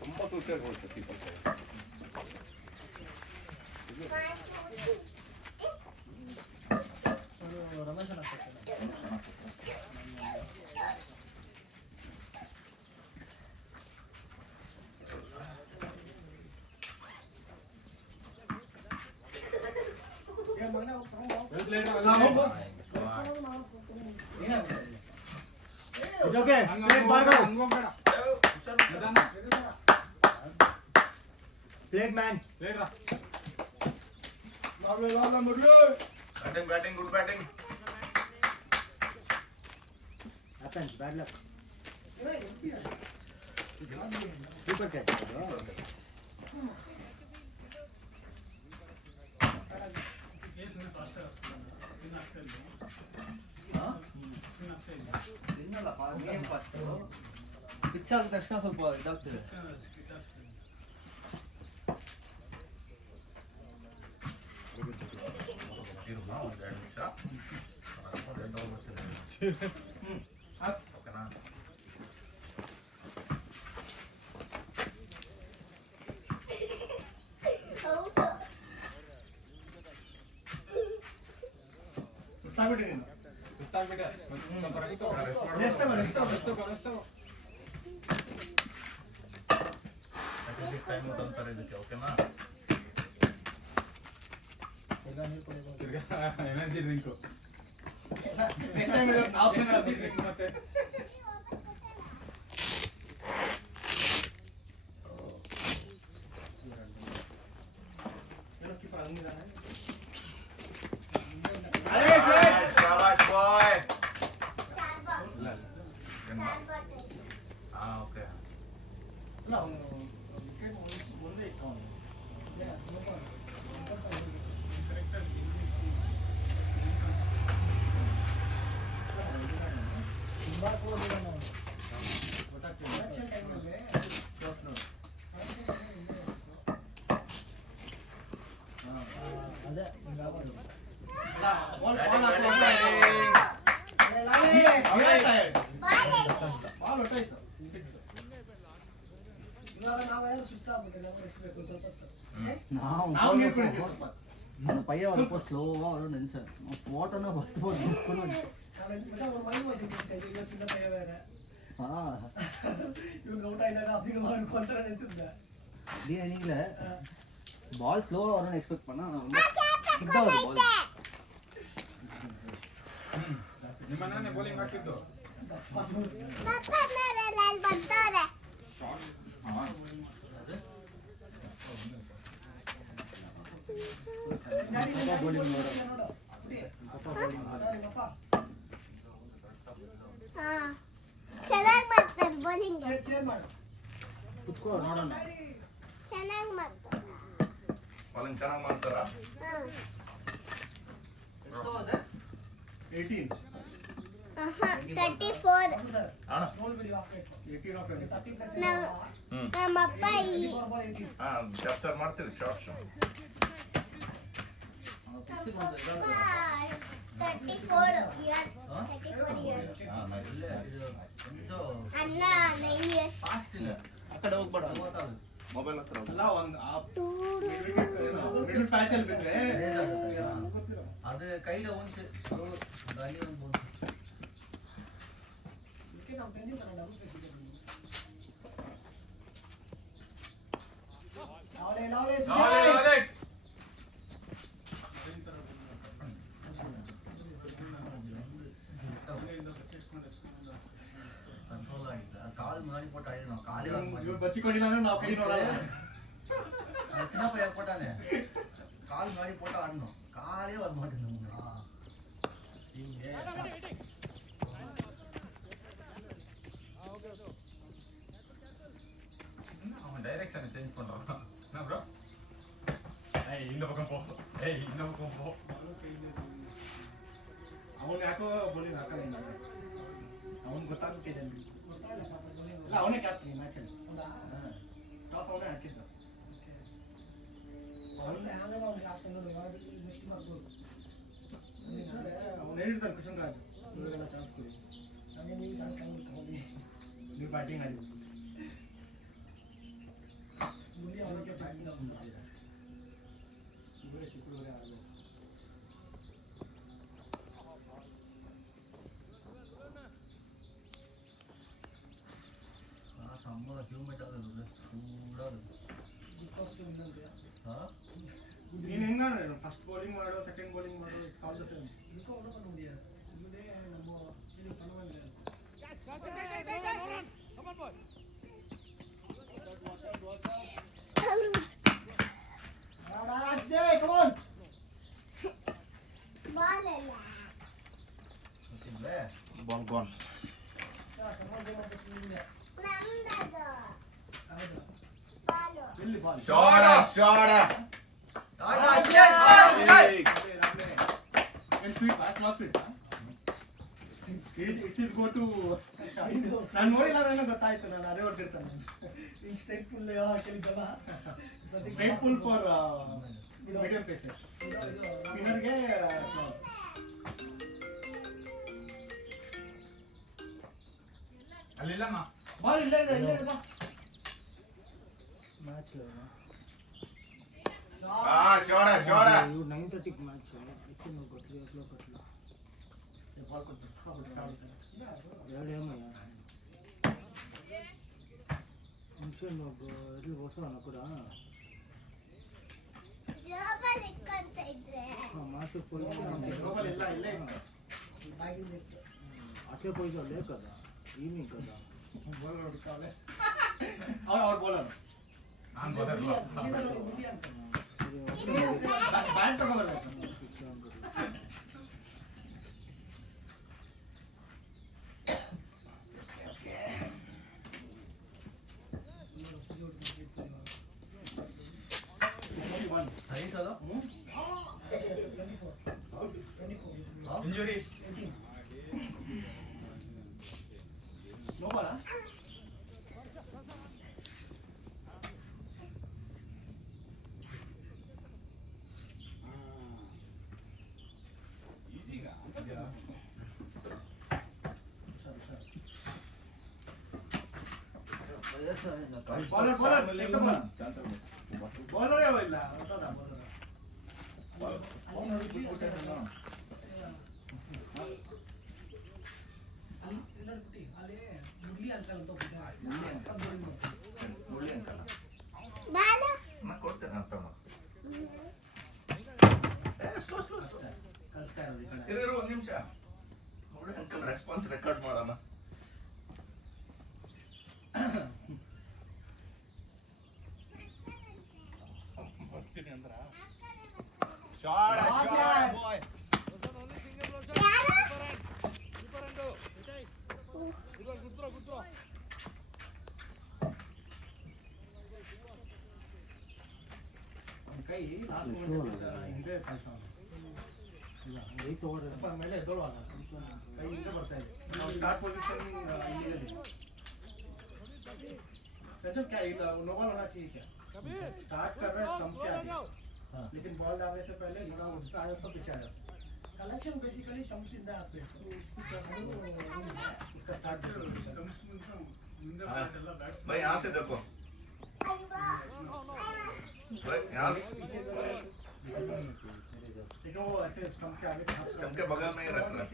ತುಂಬ ತೂಕ ಹೋಗುತ್ತೆ ಕೀಪರ್. ರಮೇಶ್ ಅಣ್ಣ ಕೊಡ್ತಾನೆ. It's okay. Plate bar go. ಹಂಗೋಗ್ಬೇಡ. ನಿಧಾನ. Plate man. ಬೇಡ. Batting batting good batting. Happens. Bad luck. Super catch. Pitch ಆದ ತಕ್ಷಣ ಸ್ವಲ್ಪ ಇದಾಗ್ತದೆ. ಹೌದು. ಸುತ್ತಾಗ್ಬಿಟ್ಟಿ ನೀನು. ಗೊತ್ತಾಗ್ಬಿಟ್ಟೆ. ಸ್ವಲ್ಪ ರೈಟ್ ತಗೋ. Rest ತಗೋ, rest ತಗೋ. ರೈಟ್ ತಗೋ, ರೈಟ್ ತಗೋ. ಟೈಮ್ ಅಂತಾರೆ ಇದಕ್ಕೆ ಓಕೆನಾ? Energy drink. Next time ನಾವು ಏನಾದ್ರು drink ಮತ್ತೆ. ಏನೋ keeper ಹಂಗಿದಾನೆ. ಶಾಬಾಷ್ ಬಾಯ್. ಓಕೆ. ಇಲ್ಲ ಅವನು ವಿಕೆಟ್ ಮುಂದೆ ಇತ್ತು ಅವನು. ನಾವು ನೀರು ಕುಡಿತೀವಿ ಸ್ವಲ್ಪ. మన పయ్య వరకు స్లోగా వరకు నిలిచారు ఫోటోనే ఫస్ట్ తీసుకుని நீங்கள பால் ஸ்லோவா வரும்னு எக்ஸ்பெக்ட் பண்ணா சிக்கா வரும் பால் ನಿಮ್ಮನ್ನೇ ಬೌಲಿಂಗ್ ಹಾಕಿದ್ದು. ಪಪ್ಪ ಮೇಲೆ ಬರ್ತಾರೆ. ಚೆನ್ನಾಗಿ ಮಾಡ್ತಾರೆ ಬೌಲಿಂಗ್. ಕುತ್ಕೋ ನೋಡೋಣ. ಚೆನ್ನಾಗಿ ಮಾಡ್ತಾರೆ. ಬೌಲಿಂಗ್ ಚೆನ್ನಾಗಿ ಮಾಡ್ತಾರಾ? 18. 34. ನಮ್ಮಪ್ಪ ಕ್ಯಾಪ್ಚರ್ ಮಾಡ್ತೀರಿ ಶಾರ್ಟ್ 34 years. ಅಣ್ಣ 9 years. ಆ ಕಡೆ ಹೋಗ್ಬೇಡ. ಮೊಬೈಲ್ ಹತ್ರ ಅಲ್ಲ ಒಂದು ಮಿಡಲ್ ಪ್ಯಾಚ್ ಅಲ್ಲಿ ಬಿಟ್ರೆ அது கையில ஒன்று தண்ணி வந்து கண்ட்ரோல் ஆகிட்டு கால் முன்னாடி போட்டு ஆயிடணும் காலே வர மாட்டேன் ಬಚ್ಚಿಕೊಂಡಿಲ್ಲ ಅಂದ್ರೆ ನಾವು ಕೈ ನೋಡಲ್ಲ. சின்ன பையன் போட்டானே கால் முன்னாடி போட்டு ஆடணும் காலே வர மாட்டேங்குது அவன் டைரக்ஷனை சேஞ்ச் பண்றான். என்ன ப்ரோ? ஏய் இந்த பக்கம் போ. ஏய் இந்த பக்கம் போ. ಅವನು ಯಾಕೋ ಬೌಲಿಂಗ್ ಹಾಕಲ್ಲ. ಅವನು ಗೊತ್ತಾಗ್ತಿದೆ ಅಲ್ಲ ಅವನೇ ಕ್ಯಾಪ್ಟನ್ ಮ್ಯಾಚ್ ಅಲ್ಲಿ. ಟಾಪ್ ಅವನೇ ಹಾಕಿದ್ದ. ಅವನು ಹೇಳಿರ್ತಾನೆ ಕೃಷ್ಣ ರಾಜ್ ಇವಾಗೆಲ್ಲ ಚಾನ್ಸ್ ಕೊಡಿ ನೀವು ಬ್ಯಾಟಿಂಗ್ ಆಡಿ ಶುಕ್ರವಾರ ಆಡಬೇಕು. செம்ம ஹியூமிட்டாக இருக்குது சூடாக இருக்குது ನೀನು ಹೆಂಗ ಫಸ್ಟ್ ಬೌಲಿಂಗ್ ಮಾಡು ಸೆಕೆಂಡ್ ಬೌಲಿಂಗ್ ಮಾಡು ಆಲ್ ದ ಸೇಮ್. ಬಾಲ್ ಅಲ್ಲ. Ball gone. ನಮ್ಮದು. ಬಾಲು. ಎಲ್ಲಿ ಬಾಲ್? ಶಾಡ ಶಾಡ. ಏನು sweet small sweet it is go to ನಾನು ನೋಡಿಲ್ಲ ನನಗೆ ಗೊತ್ತಾಯ್ತು. ನಾನು ಅದೇ ಹೊರಟಿರ್ತಾನೆ ಸ್ಟ್ರೈಟ್ ಫುಲ್ ಹಾಕಿದ್ದಲ್ಲ straight full for medium pace ಸ್ಪಿನ್ನರ್ಗೆ ಅಲ್ಲಿಲ್ಲಮ್ಮ ಬಾಲ್ ಇಲ್ಲ ಇದೆ ಮ್ಯಾಚ್ ಶೋಡ ಶೋಡ ಇವು 9:30 ಮ್ಯಾಚ್ ಇದಕ್ಕೆ ನಾವು 3 o'clock ಅಟ್ಲ ಬಾಲ್ ಕೊಟ್ಟು ಎರಡು ಏಮಯ್ಯ ಫಂಕ್ಷನ್ ಇಲ್ಲಿ ಹೊಸವನ ಕೂಡ ಜೋಬಲ್ಲಿ ಇಟ್ಕೊಂತ ಇದ್ರೆ ಮಾಸ್ಟರ್ ಗ್ಲೋಬಲ್ ಎಲ್ಲ ಇಲ್ಲೇ ಆಚೆ ಪೋಯ್ದು ಅಲ್ಲೇ ಕದ ಈವ್ನಿಂಗ್ ಕದ ಬಾಲ್ ಹೊಡ್ತಾವೆ ಅವ್ರು ಬೌಲರ್ ನಾನು ಗೊತ್ತಿಲ್ಲ ಬ್ಯಾಟ್ ತಗೋಬಲ್ಲ ಇಂಜುರಿ ನೋಬಲ್ಲ ಬೌಲರ್ ಬೌಲರ್ ಲೆಫ್ಟ್ ಬೌಲರ್ ಯಾವ ಇಲ್ಲ ಬಾಲ ಕೊಡ್ತೇನೆ ಅಂತ ಒಂದು ನಿಮಿಷ ರೆಸ್ಪಾನ್ಸ್ ರೆಕಾರ್ಡ್ ಮಾಡೋಣ ಕೈ ಹಿಂದೆ ಕೈ ತಗೊಂಡ್ರೆ ಮೇಲೆ ಎದ್ದೋಳುವಾಗ ಕೈ ಹಿಂದೆ ಬರ್ತಾ ಇದೆ ನಾವು ಸ್ಟಾರ್ಟ್ ಪೊಸಿಷನ್ सचिन क्या ये नोबल होना चाहिए क्या स्टार्ट कर रहे हैं स्टंप के आगे लेकिन बॉल डालने से पहले थोड़ा उल्टा आया तो पीछे आया कलेक्शन बेसिकली स्टंप से आते हैं उसका स्टार्ट भाई यहाँ से देखो भाई यहाँ लेकिन वो ऐसे स्टंप के आगे स्टंप के बगल में ही रख रहा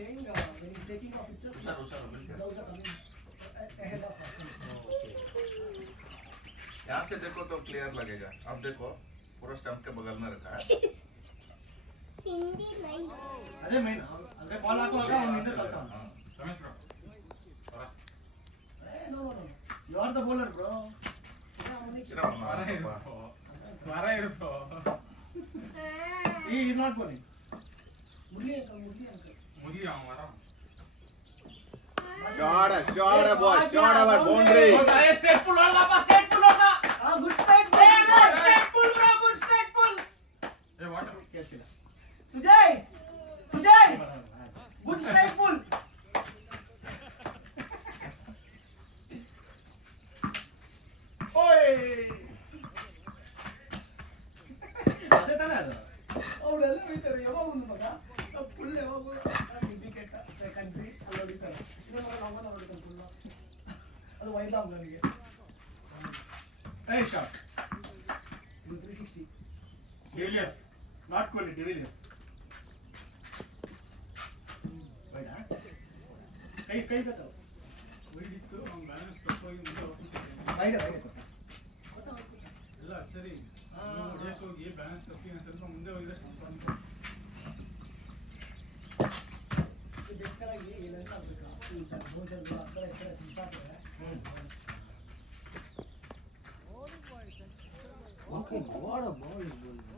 यहाँ से देखो तो क्लियर लगेगा अब देखो पूरा स्टंप के बगल में रखा है ಹಿಂದಿ ಮೈ अरे मैं अरे बॉल आको आगा हम नीचे चलता हूं Ramesh no you are the bowler bro ಸ್ವರ ಇರುತ್ತೋ he is not bowling ಮುಗಿ ಅವ ಮರ shot boy boundary straight pull ಹೊಡ್ದಪ್ಪ ಸ್ಟೇಟ್ ಪುಲ್ ಹೊಡ್ದ good straight pull bro good straight pull ಏ ವಾಟರ್ कैच किया Sujay Sujay good straight pull ओए ಅದೇ ತಾನೇ ಅದು ಅವಳೆಲ್ಲ ಬೀತಾರೆ ಯಾವಾಗ ಒಂದು ಮಗ ಫುಲ್ ಯಾವಾಗ ವಿಕೆಟ್ ಕಂಟ್ರಿ ಅಲ್ಲಿ ಹೊಡಿತಾರೆ ಇನ್ನೊಂದು ನಮ್ಮನ್ನ ಹೊಡಿತಾರೆ ಫುಲ್ ಅದು ವೈದಾಮ್ ನನಗೆ ಏ shot 360 de Villiers not Kohli de Villiers ವೈಡಾ ಕೈ ಕೈ ವೈಡಿತ್ತು ಅವ್ನು ಬ್ಯಾಲೆನ್ಸ್ ತಪ್ಪಾಗಿ ಮುಂದೆ ಹೋಗ್ತಿದ್ದೆ ವೈಡ ಎಲ್ಲ ಸರಿ ಹೊಡೆಯಕ್ಕೆ ಹೋಗಿ ಬ್ಯಾಲೆನ್ಸ್ ತಪ್ಪಿ ಸ್ವಲ್ಪ ಮುಂದೆ ಹೋಗಿದ್ರೆ ಸ್ವಲ್ಪ ಅಂತ Okay, what a ball is bowling.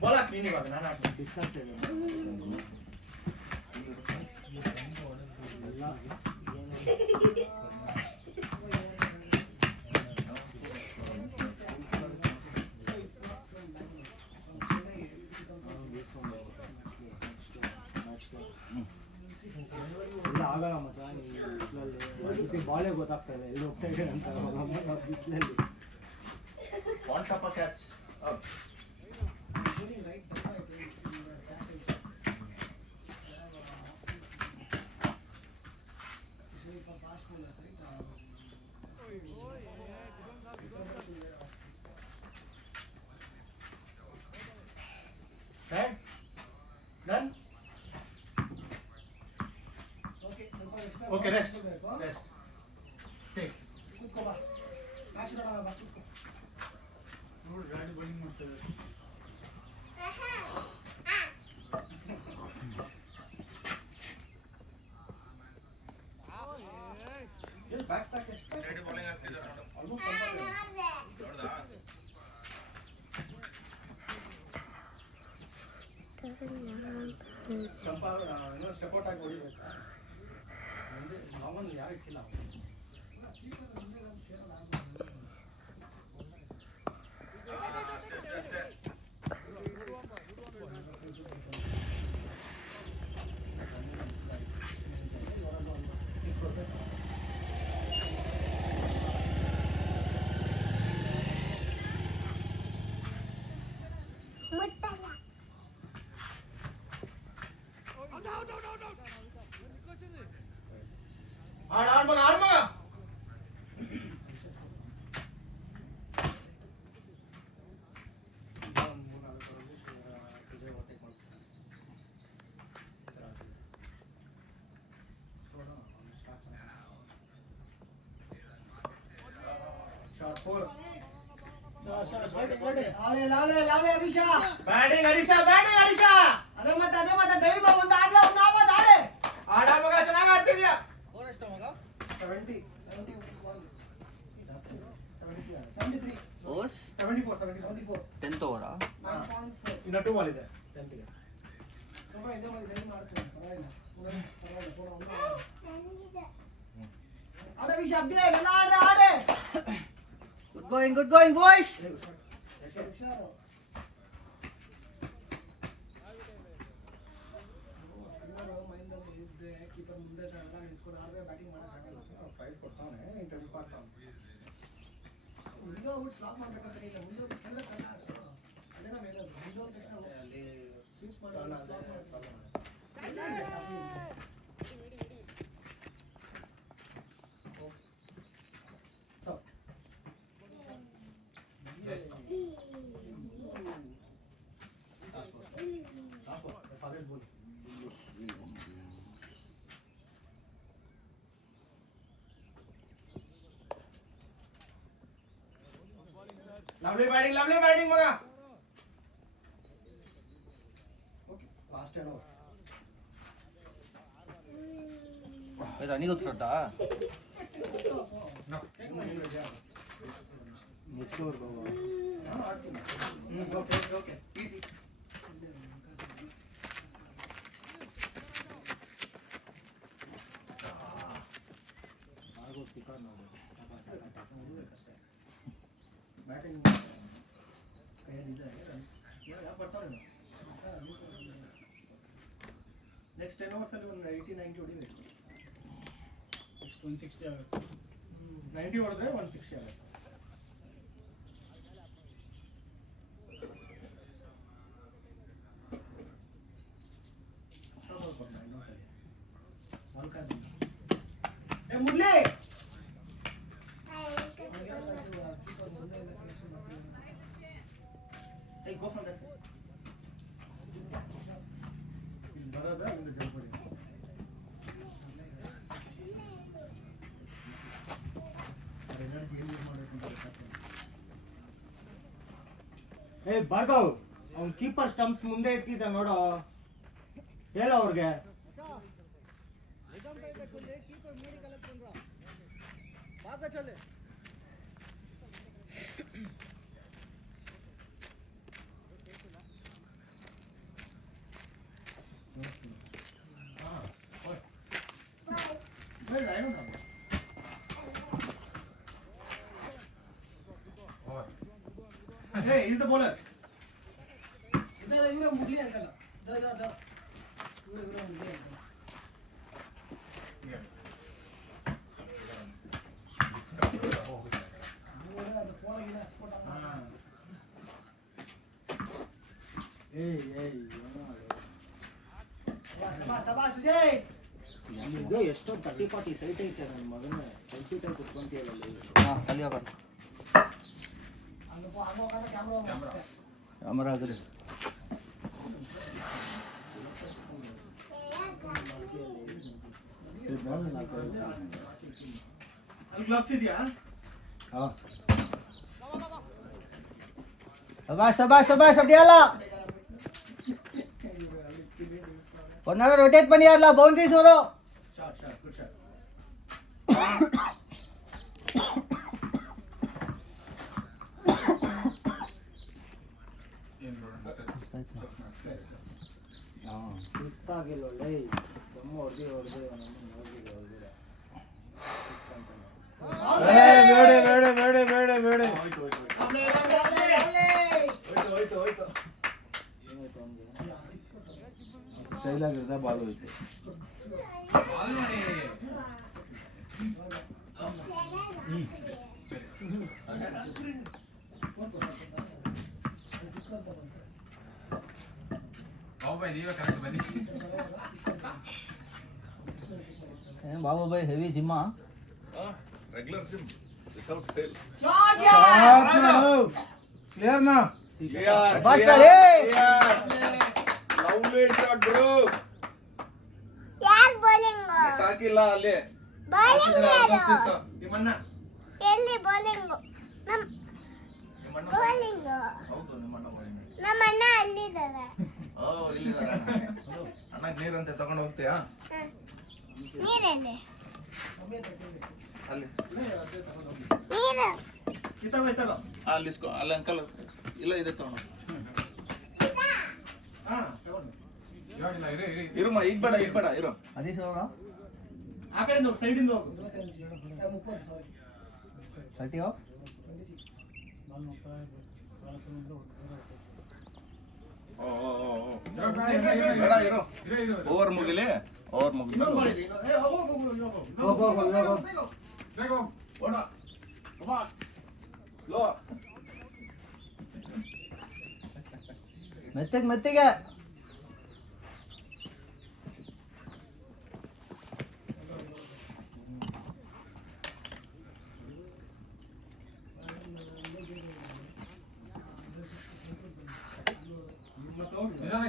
Ball ಹಾಕಿ ನೀನು ಇವಾಗ ನಾನು ಹಾಕಿ ಡಿಸ್ಟರ್ಬ್ ಬಾಲೇ ಗೊತ್ತಾಗ್ತದೆ ಎಲ್ಲಿ ಹೋಗ್ತಾ ಇದೆ ಅಂತ ನಮ್ಮ ಬಿಸಿಲಲ್ಲಿ. One tapa catch. Up. Done? Okay rest. ಕೂತ್ಕೋ ಬಾ ಮ್ಯಾಚ್ ನೋಡೋಣ ಬಾ ಕೂತ್ಕೋ. ನೋಡಿ ಗಾಡಿ ಬೌಲಿಂಗ್ ಮಾಡ್ತಾರೆ. ಬ್ಯಾಕ್ ಪ್ಯಾಕ್ ಎಷ್ಟು ಆಲ್ಮೋಸ್ಟ್ ಸ್ವಲ್ಪ ಇನ್ನೂ ಸಪೋರ್ಟ್ ಆಗಿ ಹೊಡಿಬೇಕು. ನಾವೊಂದು ಯಾರು ಇಟ್ಟಿಲ್ಲ ಮುಟ್ಟಲ್ಲ. ಆಡ್ ಮಗ ಬ್ಯಾಟಿಂಗ್ ಹರೀಶ ಅದೇ ಮತ್ತೆ ಧೈರ್ಯ ಒಂದು ಆಡ್ಲ ಒಂದು ಆಪತ್ ಆಡೆ ಆಡ ಮಗ ಚೆನ್ನಾಗಿ ಆಡ್ತಿದ್ಯಾ. 70 Overs? 74 10th over. ಇನ್ನ 2 ಬಾಲ್ ಇದೆ 10ಗೆ. Good going, boys. Lovely batting ಮಗ. ಲಾಸ್ಟ್ ಏನು ರನ್ನಿಂಗ್ ಹೋಗ್ತಾ ಓಕೆ ಬ್ಯಾಟಿಂಗ್ ಕೈಯಲ್ಲಿದೆ ಯಾಕೆ ಬರ್ತಾರೆ ನೆಕ್ಸ್ಟ್ 10 ಓವರ್ಸಲ್ಲಿ ಒಂದು 80-90 ಹೊಡಿಬೇಕು. 160 ಆಗುತ್ತೆ. 90 ಹೊಡೆದ್ರೆ 160 ಆಗುತ್ತೆ. ಮುಡ್ಲಿ ಗೋ ಫ್ರಮ್ ದಟ್ ಬರೋದ ಒಂದು ಜಂಪ್ ಹೊಡಿ. ಎನರ್ಜಿ ಏನು ಯೂಸ್ ಮಾಡಬೇಕು ಅಂತ ಗೊತ್ತಾಗ್ತದೆ. ಭಾರ್ಗವ್ ಅವ್ನು ಕೀಪರ್ ಸ್ಟಂಪ್ಸ್ ಮುಂದೆ ಇಟ್ಟಿದ್ದ ನೋಡೋ, ಹೇಳೋ ಅವ್ರಿಗೆ. ಬೇಡ ಏನು ನಾವು Hey, he's the bowler. ಇವರ ಮುಗ್ಲಿ ಅಂತಲ್ಲ ಇವರ ಮುಗ್ಲಿ ಅಂತಲ್ಲ ಸಬಾ ಸುಜಯ್. ಇದು ಎಷ್ಟೋ 30-40 ಸೈಟ್ ಐತೆ ನನ್ನ ಮಗನ ಕಂಪ್ಯೂಟರ್ ಕುತ್ಕೊಂತೀಯಲ್ಲ ಅಲ್ಲಿ ಹೋಗೋಣ ಕ್ಯಾಮರಾ ಆದ್ರೆ ಅಲ್ಲಿ ಗ್ಲವ್ಸ್ ಇದೆಯಾ? ಹಾಂ சபாஷ் அப்படியாலா ஒரு நாள் ரொட்டேட் பண்ணியாரலாம் பவுண்டரிஸ் வரும் ಶಾರ್ಟ್ ಗುಡ್ ಶಾರ್ಟ್. ಸುತ್ತಾಗಿಲ್ಲ ಒಳ್ಳೆ ತುಂಬ ಹೊಡೆದು ಬೇಡ ಸ್ಟೈಲಾಗಿರ್ದ ಬಾಲ್ ಹೋಯ್ತು ಬಾಲ್ ಮಾಡಿ ಬಾಬಾಯ್ ನೀವೇ ಕರೆಕ್ಟ್ ಬನ್ನಿ. ಬಾಬು ಭಾಯ್ ಹೆವಿ ಜಿಮ್ಮಾ regular gym without fail. Clear ನಾ? Lovely shot bro. ಯಾರ್ ಬೌಲಿಂಗ್ ಹಾಕಿಲ್ಲ ಅಲ್ಲಿ. ಬೌಲಿಂಗ್ ಯಾರು ನಿಮ್ಮಣ್ಣ. ಎಲ್ಲಿ ಬೌಲಿಂಗ್ ನಮ್ ಬೌಲಿಂಗ್ ಹೌದು ನಿಮ್ಮಣ್ಣ bowling. ನಮ್ಮ ಅಣ್ಣ ಅಲ್ಲಿದ್ದಾರೆ ಓ ಇಲ್ಲಿದಾರ. ಅಣ್ಣಗೆ ನೀರಂತೆ ತಗೊಂಡು ಹೋಗ್ತೀಯಾ? ನೀರಲ್ಲಿ ಅಲ್ಲಿ ನೀರು ಇತ್ತಾಗೋ. ಅಲ್ಲಿ ಇಸ್ಕೊ. ಅಲ್ಲಿ ಅಂಕಲ್ ಇಲ್ಲ ಇದೆ ತಗೊಂಡು. ಹಾ ತಗೊಂಡು. ಇವಾಗಿಲ್ಲ ಇರಿ ಇರುಮ್ಮ ಈಗ ಬೇಡ ಇರು. ಅದೇ ಸೋಗ ಆ ಕಡೆಯಿಂದ ಹೋಗು, ಸೈಡಿಂದ ಹೋಗು. 30 हो ಬೇಡ ಇರು. ಓವರ್ ಮುಗಿಲಿ. ಇನ್ನೊಂದು ಬಾಲ್ ಇದೆ, ಇನ್ನೊಂದು. ಏ, ಹೋಗು. ಬೇಗ ಹೋಗ್. ಓಡ. Come on. Slow. ಮೆತ್ತಿಗೆ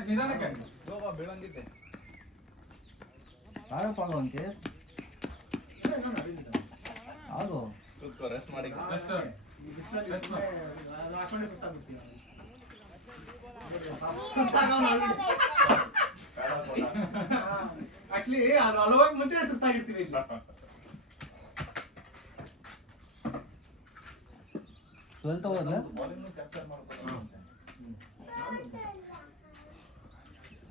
ನಿಧಾನಕ್ಕೆ Slow ಬಾ, ಬೀಳಂಗಿದ್ದೆ. ಆಡಪ್ಪಾಗ ಅಂತೆ ಆಗೋ ಕೂತ್ಕೋ, ರೆಸ್ಟ್ ಮಾಡಿ. Rest. Rest ಮಾಡು. ನಾನು ಹಾಕೊಂಡೆ ಸುತ್ತಾಗ್ಬಿಡ್ತೀನಿ. ಆಕ್ಚುಲಿ ಅದು ಅಲವಾಗಿ ಮುಂಚೆ ಸುಸ್ತಾಗಿರ್ತೀವಿ ಇಲ್ಲ. ಸ್ವಲ್ಪ ಹೋದ್ಲ ಬಾಲಿಂಗ್ ಕ್ಯಾಪ್ಚರ್ ಮಾಡ್ಕೊಂಡು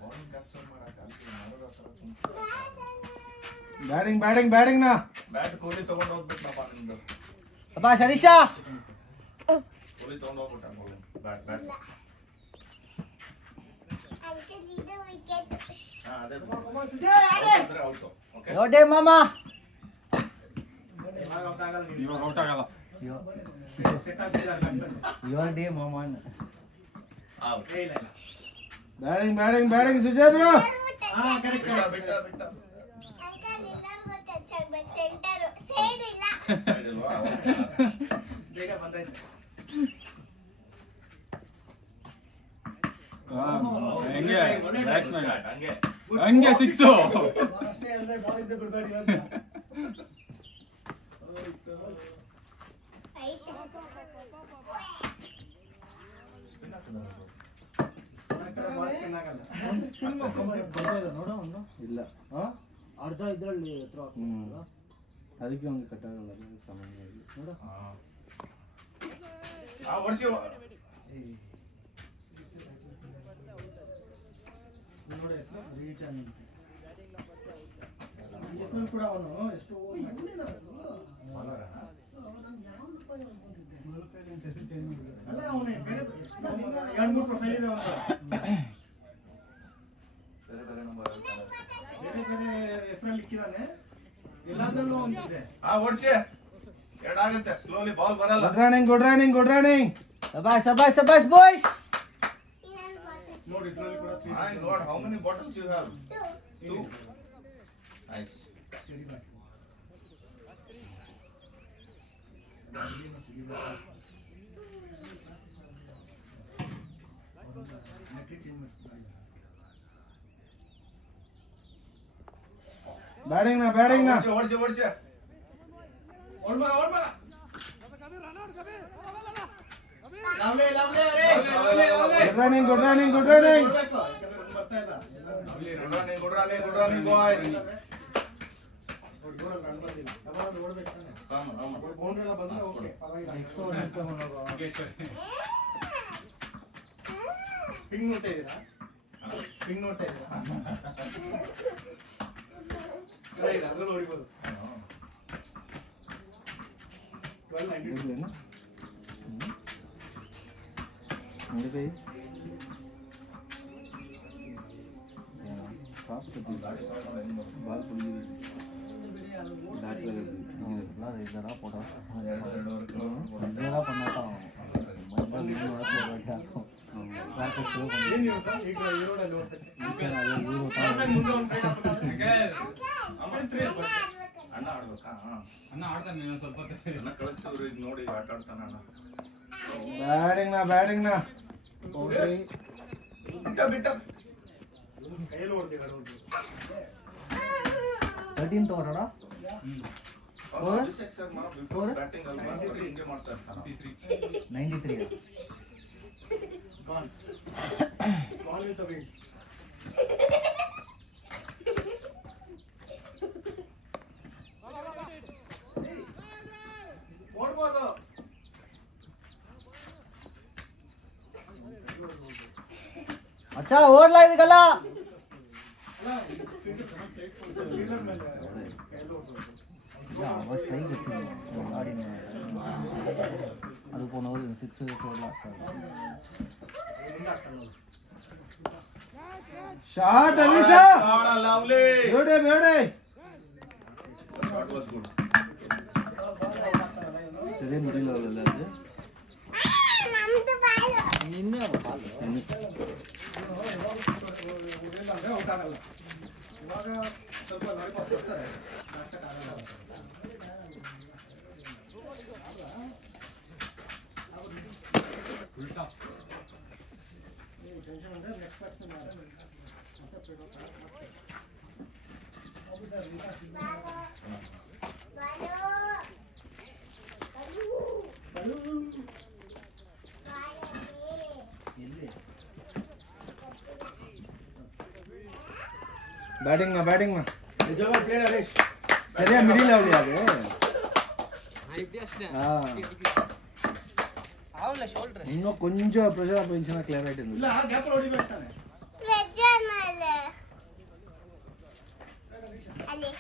ಬಾಲಿಂಗ್ ಕ್ಯಾಪ್ಚರ್ ಬ್ಯಾಟಿಂಗ್ ನಾ. ಬ್ಯಾಟ್ ಕೊಹ್ಲಿ ತಗೊಂಡು ಹೋಗ್ಬಿಟ್ನಪ್ಪ ನಿಂದು. ಅಬ್ಬಾ ಶರೀಶಾ ಕೊಹ್ಲಿ ತಗೊಂಡು ಹೋಗ್ಬಿಟ್ಟ ಬ್ಯಾಟ್. ಅಂಕಲ್ ಇದು ವಿಕೆಟ್ ಹಾ ಅದೇ ಅಂದ್ರೆ ಔಟ್. ಓಕೆ ಯೋಡೆ ಮಾಮ ಇವಾಗ ಔಟ್ ಆಗಲ್ಲ. ಸೆಟ್ ಆಗ್ತಿದ್ದಾರೆ. ಯೋಡೆ ಮಾಮನ್ ಔಟ್. ಇಲ್ಲ ಬ್ಯಾಟಿಂಗ್ ಸುಜಯ್ ಬ್ರೋ. ಹಾ ಕರೆಕ್ಟ್. ಬಿಟ್ಟ ಅಂಕಲ್ ಇದನ್ನು ಟಚ್ ಆಗ್ಬೇಕು ಸೆಂಟರ್ ಸೈಡ್ ಇಲ್ಲ ಇಲ್ವಾ? ಬೇಗ ಬಂದಾಯ್ತು. ಹೆಂಗೆ ಬ್ಯಾಟ್ಸ್ಮನ್ ಹಂಗೆ ಹಂಗೆ ಸಿಕ್ಸು. ಅಷ್ಟೇ ಅಂದ್ರೆ ಬಾಲ್ ಇದ್ದ ಬಿಡಬೇಡಿ ಅಂತ. ಇಲ್ಲ ಅರ್ಧ ಇದ್ರಲ್ಲಿ ಹತ್ರ ಅದಕ್ಕೆ ಒಂದು ಕಟ್ಟಾಗಲ್ಲ ಸಾಮಾನ್ಯವಾಗಿ ನೋಡು ಓಡಿಸಿ. ನೋಡಿ ಹೆಸರು ಕೂಡ ಅವನು ಎಷ್ಟು ಅಲ್ಲ ಅವನೇ ಬೇರೆ 2-3 ಪ್ರೊಫೈಲ್ ಇದೆ ಅವನು. ಬೇರೆ ನಂಬರ್ ಬೇರೆ ಹೆಸರಲ್ಲಿ ಇಕ್ಕಿದಾನೆ. ಎಲ್ಲಾದ್ರಲ್ಲೂ ಒಂದಿದೆ. ಓಡಿಸಿ. ಎರಡಾಗುತ್ತೆ. ಸ್ಲೋಲಿ ಬಾಲ್ ಬರಲ್ಲ. ಗುಡ್ ರನ್ನಿಂಗ್ ಸಬಾಷ್ ಬಾಯ್ಸ್ ಇನ್ನೊಂದು ಬಾಲ್ ನೋಡಿ ಇದ್ರಲ್ಲಿ ಕೂಡ My God, how many bottles you have? Two. Nice. Batting ನಾ ಓಡ್ಸಿ. ಓಡ್ ಮಗ good running Good running, boys. Ping ನೋಡ್ತಾ ಇದ್ದೀರಾ ಅದ್ರಲ್ಲಿ ಹೊಡಿಬೋದು 1290 ಅಣ್ಣ ಆಡ್ಬೇಕಾ? ಅಣ್ಣ ಆಡ್ತಾನೆ ನೀನು ಸ್ವಲ್ಪ ಹೊತ್ತು. ಅಣ್ಣ ಕಳಿಸ್ತೀವ್ರಿ, ಈಗ ನೋಡಿ ಆಟ ಆಡ್ತಾನ ಅಣ್ಣ. ಬ್ಯಾಟಿಂಗ್ ನಾ ಬಿಟ್ಟ ಕೈಯಲ್ಲಿ ಹೊಡ್ತಿದ್ದಾರೆ 13 ತಗೋಣ. ಅಭಿಷೇಕ್ ಶರ್ಮಾ ಬಿಫೋರ್ ಬ್ಯಾಟಿಂಗ್ ಅಲ್ವಾ ಅವ್ರು ಹಿಂಗೆ ಮಾಡ್ತಾ ಇರ್ತಾನ. 93. Gone with the wind. ಓಡ್ಬೋದು. अच्छा ಓಡ್ಲಾ ಇದಕ್ಕಲ್ಲ. ಅವಸ್ಥೆ ಅದು ಪೋನೋದು 6 shot Alisha. Lovely. Beauty. Shot was good. ಸರಿ ಮಿಡಲ್ ಅಲ್ಲ ಅದು. ನಮ್ದು ಬಾಲು. ನಿನ್ನೆ ಬಾಲ್ ಅಂದ್ರೆ ಔಟ್ ಆಗಲ್ಲ. ಇವಾಗ ಸ್ವಲ್ಪ ಲಾಲಿಪಾಪ್ ಕೊಡ್ತಾರೆ. ನಾಷ್ಟಕ್ಕೆ ಆಗಲ್ಲ. ಬ್ಯಾಟಿಂಗ್ ನಿಜವಾಗ ಪ್ಲೇಡ್ ಹರೀಶ್ ಸರಿಯಾ ಮಿಡಿಲ್ ಅವಳಿ ಅದು ಇನ್ನೂ ಕೊಂಚ ಪ್ರೆಷರ್ ಪೆನ್ಷನ್ ಕ್ಲಿಯರ್ ಇಲ್ಲ ಗ್ಯಾಪ್ ಹೊಡಿಬೇಕು ತಾನೆ ಪ್ರೆಜರ್ ಮೇಲೆ ಅಲ್ಲಿ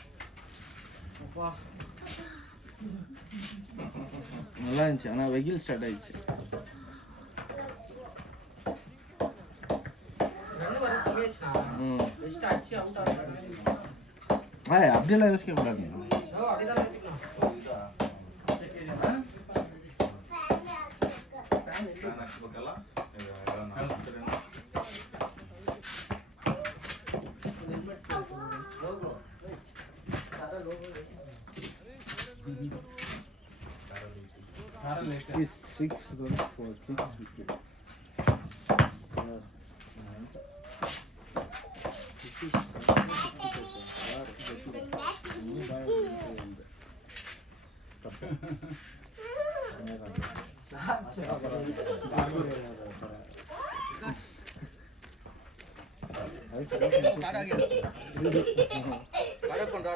நல்லா இருந்துச்சு ஆனா வெயில் ஸ்டார்ட் ஆயிடுச்சு அப்படியெல்லாம் யோசிக்க கூடாது is 6 goals for 6 wickets.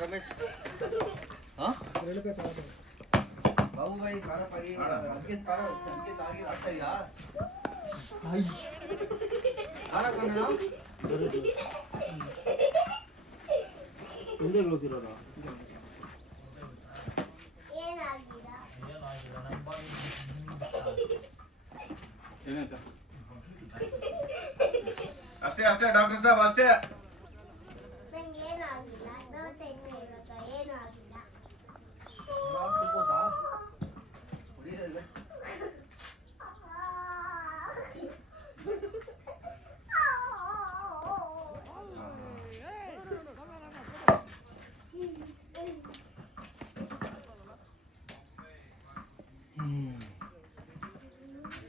Ramesh बाबू भाई खाना पाई अंकित आगे आता यार खाना कौन है ಹಿಂದೆ ಹೋಗಿರೋದು ಏನಾಗಿದೆ ಅಷ್ಟೇ ಡಾಕ್ಟರ್ ಸಾಹೇಬ್ ಅಷ್ಟೇ ನಂಗೆ ಏನಾಗಿಲ್ಲ ದೋಸೆ ಇರುತ್ತೆ ಏನೂ ಆಗಿಲ್ಲ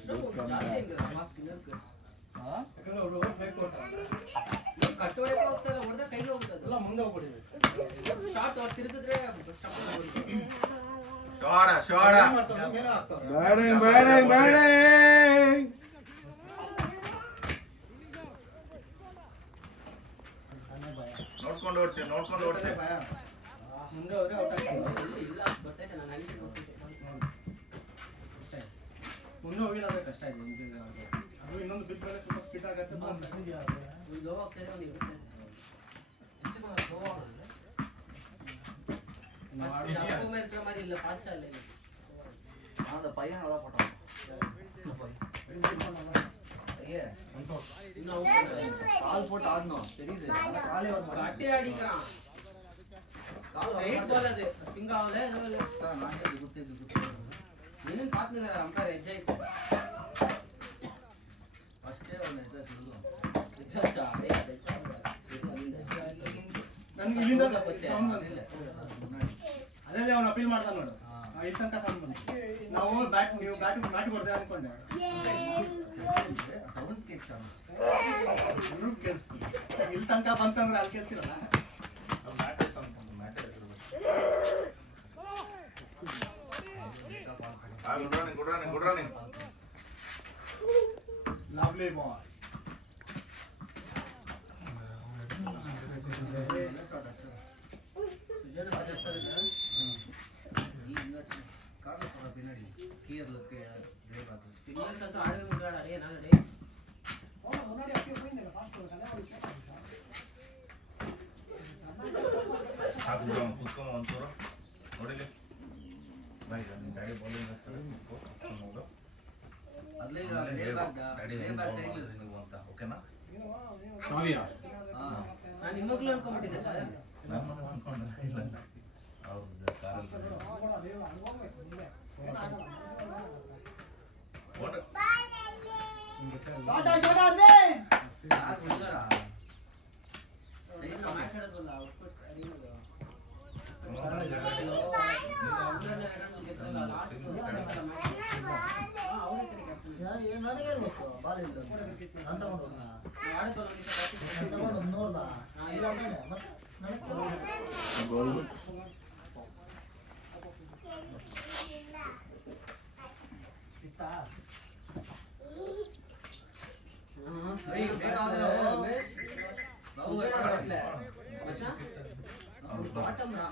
ಜಾಸ್ತಿ ಆಗಿದೆ ಮಾಸ್ ಸ್ಪಿನ್ನರ್ಗೆ ಯಾಕಂದ್ರೆ ಅವರು ಬ್ರೇಕ್ ಕೊಡ್ತಾರೆ ಕಟ್ ಹೊಡೆಯಕ್ಕೆ ಹೋಗ್ತಾರೆ ಹೊಡೆದ ಕೈಗೆ ಹೋಗುತ್ತೆ ಎಲ್ಲ ಮುಂದೆ ಹೋಗ್ಬಿಟ್ಟಿದೆ ಶಾರ್ಟ್ ಅವ್ರು ತಿರುಗಿದ್ರೆ ಶೋಡ ಮೇಲೆ ಆಗ್ತಾರೆ ನೋಡ್ಕೊಂಡು ಓಡಿಸಿ ಭಯ ಮುಂದೆ ಹೋದ್ರೆ ಔಟ್ ಆಗ್ತಾರೆ ಇಲ್ಲ ಗೊತ್ತಾಯ್ತು ನಾನು ಅಲ್ಲಿ ಅಷ್ಟೇ ಮುಂದೆ ಹೋಗಿಲ್ಲ ಅಂದ್ರೆ ಕಷ್ಟ ಇದೆ ಅದು ಇನ್ನೊಂದು ಬಿದ್ದರೆ ಸ್ವಲ್ಪ ಸ್ಪೀಡ್ ಆಗುತ್ತೆ ಲೋ ಆಗ್ತಾರೆ ಒಂದು ಇರುತ್ತೆ में இருக்கிற மாதிரி இல்ல ஃபாஸ்டா இல்ல அந்த பையன் நல்லா போட்டான் கால் போட்டு ஆடணும் தெரியுது காலே வர மாட்டான் கட்டி அடிக்கிறான் ரைட் பால் அது ஸ்விங் ஆவல ஏதோ இல்ல நானே குத்து நீங்க பாத்துங்க அம்பையர் எஜ்ஜாய் ஃபர்ஸ்டே ஒன்னு இத சொல்லுவோம் எஜ்ஜா ನನಗೆ ಇಲ್ಲಿಂದ ಸೌಂಡ್ ಬಂದಿಲ್ಲ ಅದೇ ಅವನು ಅಪೀಲ್ ಮಾಡ್ತಾನೆ ನೋಡು ಇಲ್ಲಿ ತನಕ ಸೌಂಡ್ ಬಂತು ನಾವು ನೀವು ಬ್ಯಾಟ್ ಕೊಡ್ತೇವೆ ಅನ್ಕೊಂಡೆ ಸೌಂಡ್ ಕೇಳ್ತಾನೆ ಕೇಳಿಸ್ತೀವಿ ಇಲ್ಲಿ ತನಕ ಬಂತಂದ್ರೆ ಅಲ್ಲಿ ಕೇಳ್ತಿರಲ್ಲ ಗುಡ್ ರನ್ನಿಂಗ್ ಲವ್ಲಿ ಬಾಯ್ பின்னாடி கீழே ஸ்பின்னர் தான் ஆடவே முடியலடா டேய் நான் டேய் முன்னாடி அப்படியே போயிங்க ஃபாஸ்ட் ಕೂತ್ಕೊಂಡು ಒಂಚೂರು ನೋಡಿಲಿ ಬಾಯ್ ನಿಮ್ಮ ಗಾಡಿ ಬೌಲಿಂಗ್ ಆಗ್ತದೆ ಕೂತ್ಕೊಂಡು ಅಲ್ಲೇ ಸೈಡ್ ನೀವು ಅಂತ ಓಕೆನಾ ಕಾವ್ಯ ನಾನು ನಿಮ್ಮಗ್ಲೂ ಅನ್ಕೊಂಡ್ಬಿಟ್ಟಿದ್ದೆ ಸರ್ ನಾನು ಅನ್ಕೊಂಡೆ ಇಲ್ಲ ಅವ್ರದ್ದು ಕಾರಲ್ಲಿ ಟಾಟಾ ಟಾಟಾ ಬೇ ಯಾರು ಬಿಡೋರಾ ಸೈಡ್ ಮ್ಯಾಚ್ ಆಡೋದಲ್ಲ ಔಟ್ಪುಟ್ ಅಡಿನದು ನನಗೇನು ಗೊತ್ತು ಬಾಲ್ ಇಲ್ಲ ನಾನು ತಗೊಂಡು ನೋಡ್ದ ಇಲ್ಲ ಮತ್ತೆ ಬಾಟಮ್ ರಾ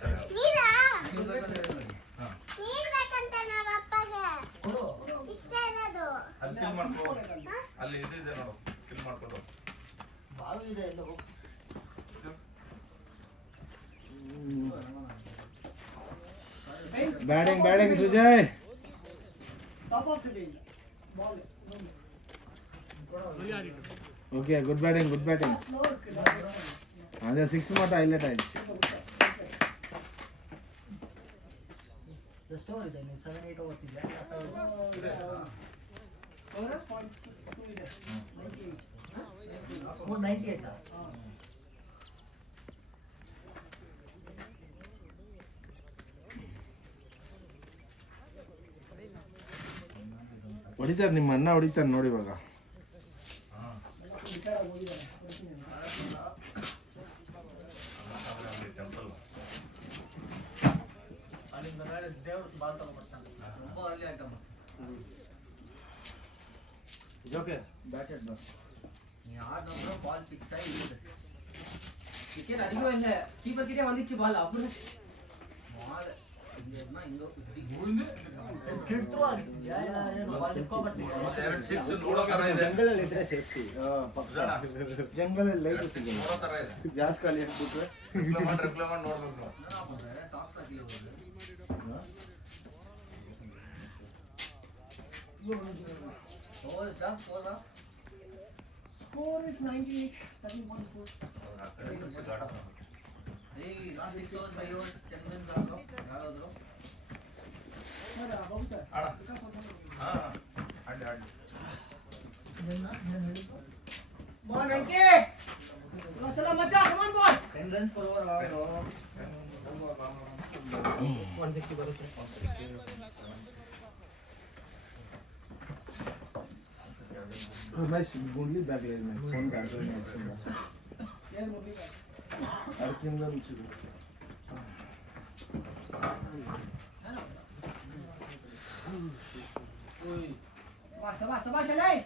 ಸರಿ ನೀರಾ ನೀರ್ ಬೇಕಂತ ನಮ್ಮ ಅಪ್ಪಗೆ ಇಷ್ಟ ಅನ್ನೋದು ಅಲ್ಲಿ ಫಿಲ್ ಮಾಡ್ಕೊ ಅಲ್ಲಿ ಇದೆ ನೋಡು ಫಿಲ್ ಮಾಡ್ಕೊಂಡು ಬಾವಿ ಇದೆ ಎಲ್ಲ batting Sujay top of the day ball okay good batting ಅದೇ 6 ಮಾತ್ರ ಹೈಲೈಟ್ ಆಯ್ತು ಸ್ಟೋರ್ ಇದೆ 7-8 ಓವರ್ಸ್ ಇದೆ ಓವರ್ಸ್ ಪಾಯಿಂಟ್ 2 ಇದೆ 98 ಹೊಡಿತಾರೆ ನಿಮ್ಮ ಅಣ್ಣ ಹೊಡಿತಾರೆ ನೋಡಿ ಇವಾಗ ಟೆಂಪಲ್ ಅಲ್ಲಿಂದ ಮೇಲೆ ದೇವರು ಬಾಲ್ ತಗೊಂಡ್ಬರ್ತಾನೆ ரொம்ப ಅಲ್ಲಿ ಐಟಮ್ ಓಕೆ ಬ್ಯಾಟೆಡ್ நீ ஆடுறப்ப பால் பிக்ஸ் ஆகி இருக்குது விக்கெட் அதிகம் இல்ல கீப்பர் கிட்டே வந்துச்சு பால் அப்புறம் பால் இங்க இங்க குத்தி ಸ್ಕಿಡ್ತು ಆಗಿದ್ಯಾ ಏನು ಬಾಲ್ ಇಟ್ಕೊಂಡ್ಬಿಟ್ಟಿದೆ ಎರಡು ಸಿಕ್ಸ್ ನೋಡೋ ತರ ಇದೆ ಜಂಗಲಲ್ಲಿ ಇದ್ರೆ ಸೇಫ್ಟಿ ಜಂಗಲಲ್ಲಿ ಲೈಟ್ ಸಿಗಲ್ಲ ನೋಡೋ ತರ ಇದೆ ಗ್ಯಾಸ್ ಖಾಲಿ ಹಾಕ್ಬಿಟ್ರೆ ರಿಪ್ಲೈ ಮಾಡಿ ನೋಡ್ಬೇಕು ಸಾಕ್ಸ್ ಹಾಕಿ ಹೋಗೋದು ಸ್ಕೋರ್ ಇಸ್ 98 13.4 ಈ 6 ಓವರ್ಸ್ 5 ಓವರ್ಸ್ 10 ರನ್ಸ್ ಆದ್ರು ಯಾರಾದ್ರು ಬಾಬು ಸರ್ ಹಾ ಅಡ್ಡಿ ಏನು ಹೇಳಿದ್ದು Come on, Venki. Chala macha, come on boy. 10 runs per over ಆಡೋದು. 160 ಬರುತ್ತೆ. रमेश गुंडली बैग ले मैं फोन कर रहा हूं ಏನು ಮುರ್ಲಿ ಬ್ಯಾಗ್? अर्किंग में मुझे ಬಾ ಸಬಾ ಶಲೈ.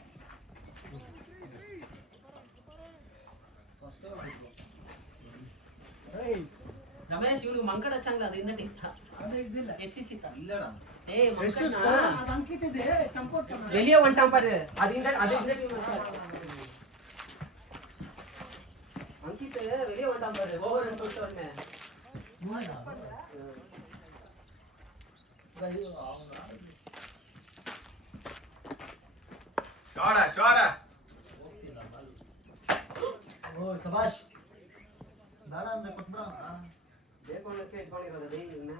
ರಮೇಶ್ ಇವ್ನಿಗೆ ಮಂಕಡ ಚಂಗ ಅದು ಹಿಂದೆ ಅದು ಇದಿಲ್ಲ. ಹೆಚ್ಚಿಸಿತ್ತ ಇಲ್ಲಣ್ಣ. ಏ ಮಂಕಡ ಅದು ಅಂಕಿತ ಇದೆ, ಸಂಪೋಟ್ ಕಣ. வெளியே வந்துட்டான் பாரு அது அங்கிட்ட வெளியே வந்துட்டான் பாரு ஓவர் சொல்லிட்டு வந்தேன் ಶಾಡ ಓ ಸಬಾಷ್. ಬೇಡ ಅಂದ್ರೆ ಕೊಟ್ಬಿಡ. ಬೇಕು ಅನ್ನೋಕ್ಕೆ ಇಟ್ಕೊಂಡಿರೋದು ಅದೇನಿಲ್ಲ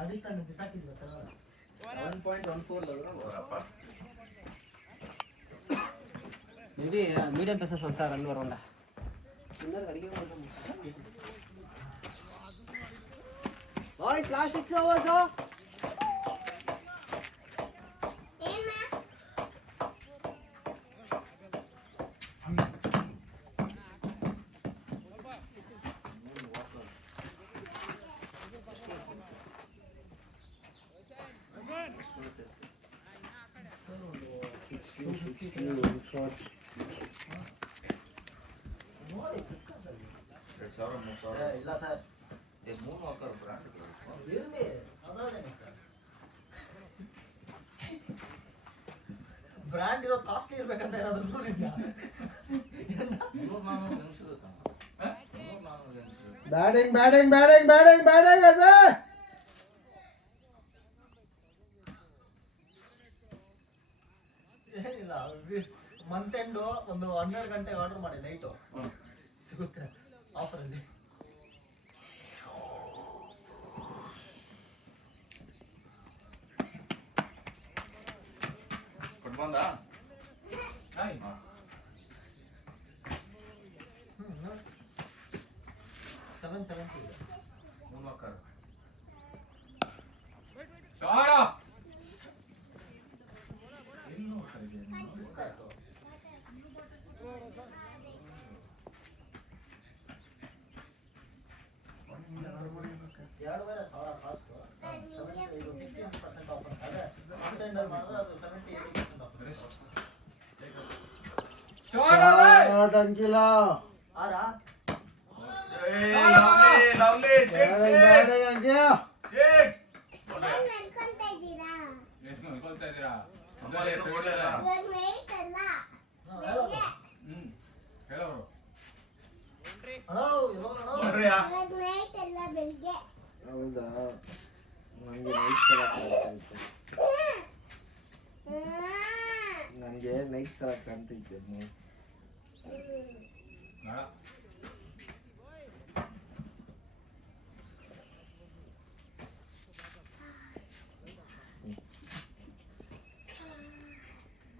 ಅದಕ್ಕೆ ನಾನು ಬಿಸಾಕಿದ್ವಿ ಸರ್. 1.14 மேபி மீடியம் பேச சொல்லிட்டா ரன் வரும்ல இன்னொரு கடிக்க வாய்ஸ் லாஸ்ட் 6 ஓவர்ஸ் ಇಲ್ಲ ಸರ್. ಏ 3 ವಾಕರ್ ಬ್ರಾಂಡ್ ಇರ್ಲಿ, ಅದಾನೆ ಸರ್. ಬ್ರ್ಯಾಂಡ್ ಇರೋ ಕಾಸ್ಟ್ಲಿ ಇರ್ಬೇಕಂತ ಏನಾದ್ರು ರೂಲ್ ಇದೆಯಾ? 300-400 ನಿಮಿಷದ ತನಕ 300-400 ನಿಮಿಷ. बैटिंग ऐसे ಏನಿಲ್ಲ, ಮಂತ್ ಎಂಡು ಒಂದು 12 ಗಂಟೆಗೆ ಆರ್ಡರ್ ಮಾಡಿ ನೈಟು ಸಿಗುತ್ತೆ ಆಫರಲ್ಲಿ. ಕೊಟ್ಬಂದಾ 770 ಇದೆ. 3 ವಾಕರ್. ಶಾಡ ಎಲ್ಲಿ ಹೋಗ್ತಾ ಇದೆಯಾ ನೀನು? ಗೊತ್ತಾಯ್ತು. 2,500 ಕಾಸ್ಟು. 16% ಆಫರ್. ಅದೇ ಮಂತ್ ಎಂಡ್ ಮಾಡಿದ್ರೆ ಅದು 70-80% ಆಫರ್. ಶಾಡ टंकीला ಆರಾ? ಲವ್ಲಿ बैटिंग अंकिया ಸಿಕ್ಸ್ ಏನ್ ಅನ್ಕೊಂತ ಇದ್ದೀರಾ? ಎಷ್ಟು ಅನ್ಕೊಳ್ತಾ ಇದ್ದೀರಾ? ಅಮ್ಮ ಏನು ಕೊಡ್ಲಿಲ್ಲ. ಇವಾಗ ವೇಟ್ ಅಲ್ಲ. ಹೇಳೋದು. ಹೇಳೋರು ಹಲೋ, ಎಲ್ಲೋ ನೋಡು. ನೋಡ್ರಿ ಇವಾಗ ವೇಟ್ ಅಲ್ಲ ಬೆಳಿಗ್ಗೆ. ಹೌದಾ ನನಗೆ ನೈಟ್ ಕಲಕ್ ನನಗೆ ನೈಟ್ ಕಲಕ್ ಕಾಣ್ತೈತೆ ಬೇಡ.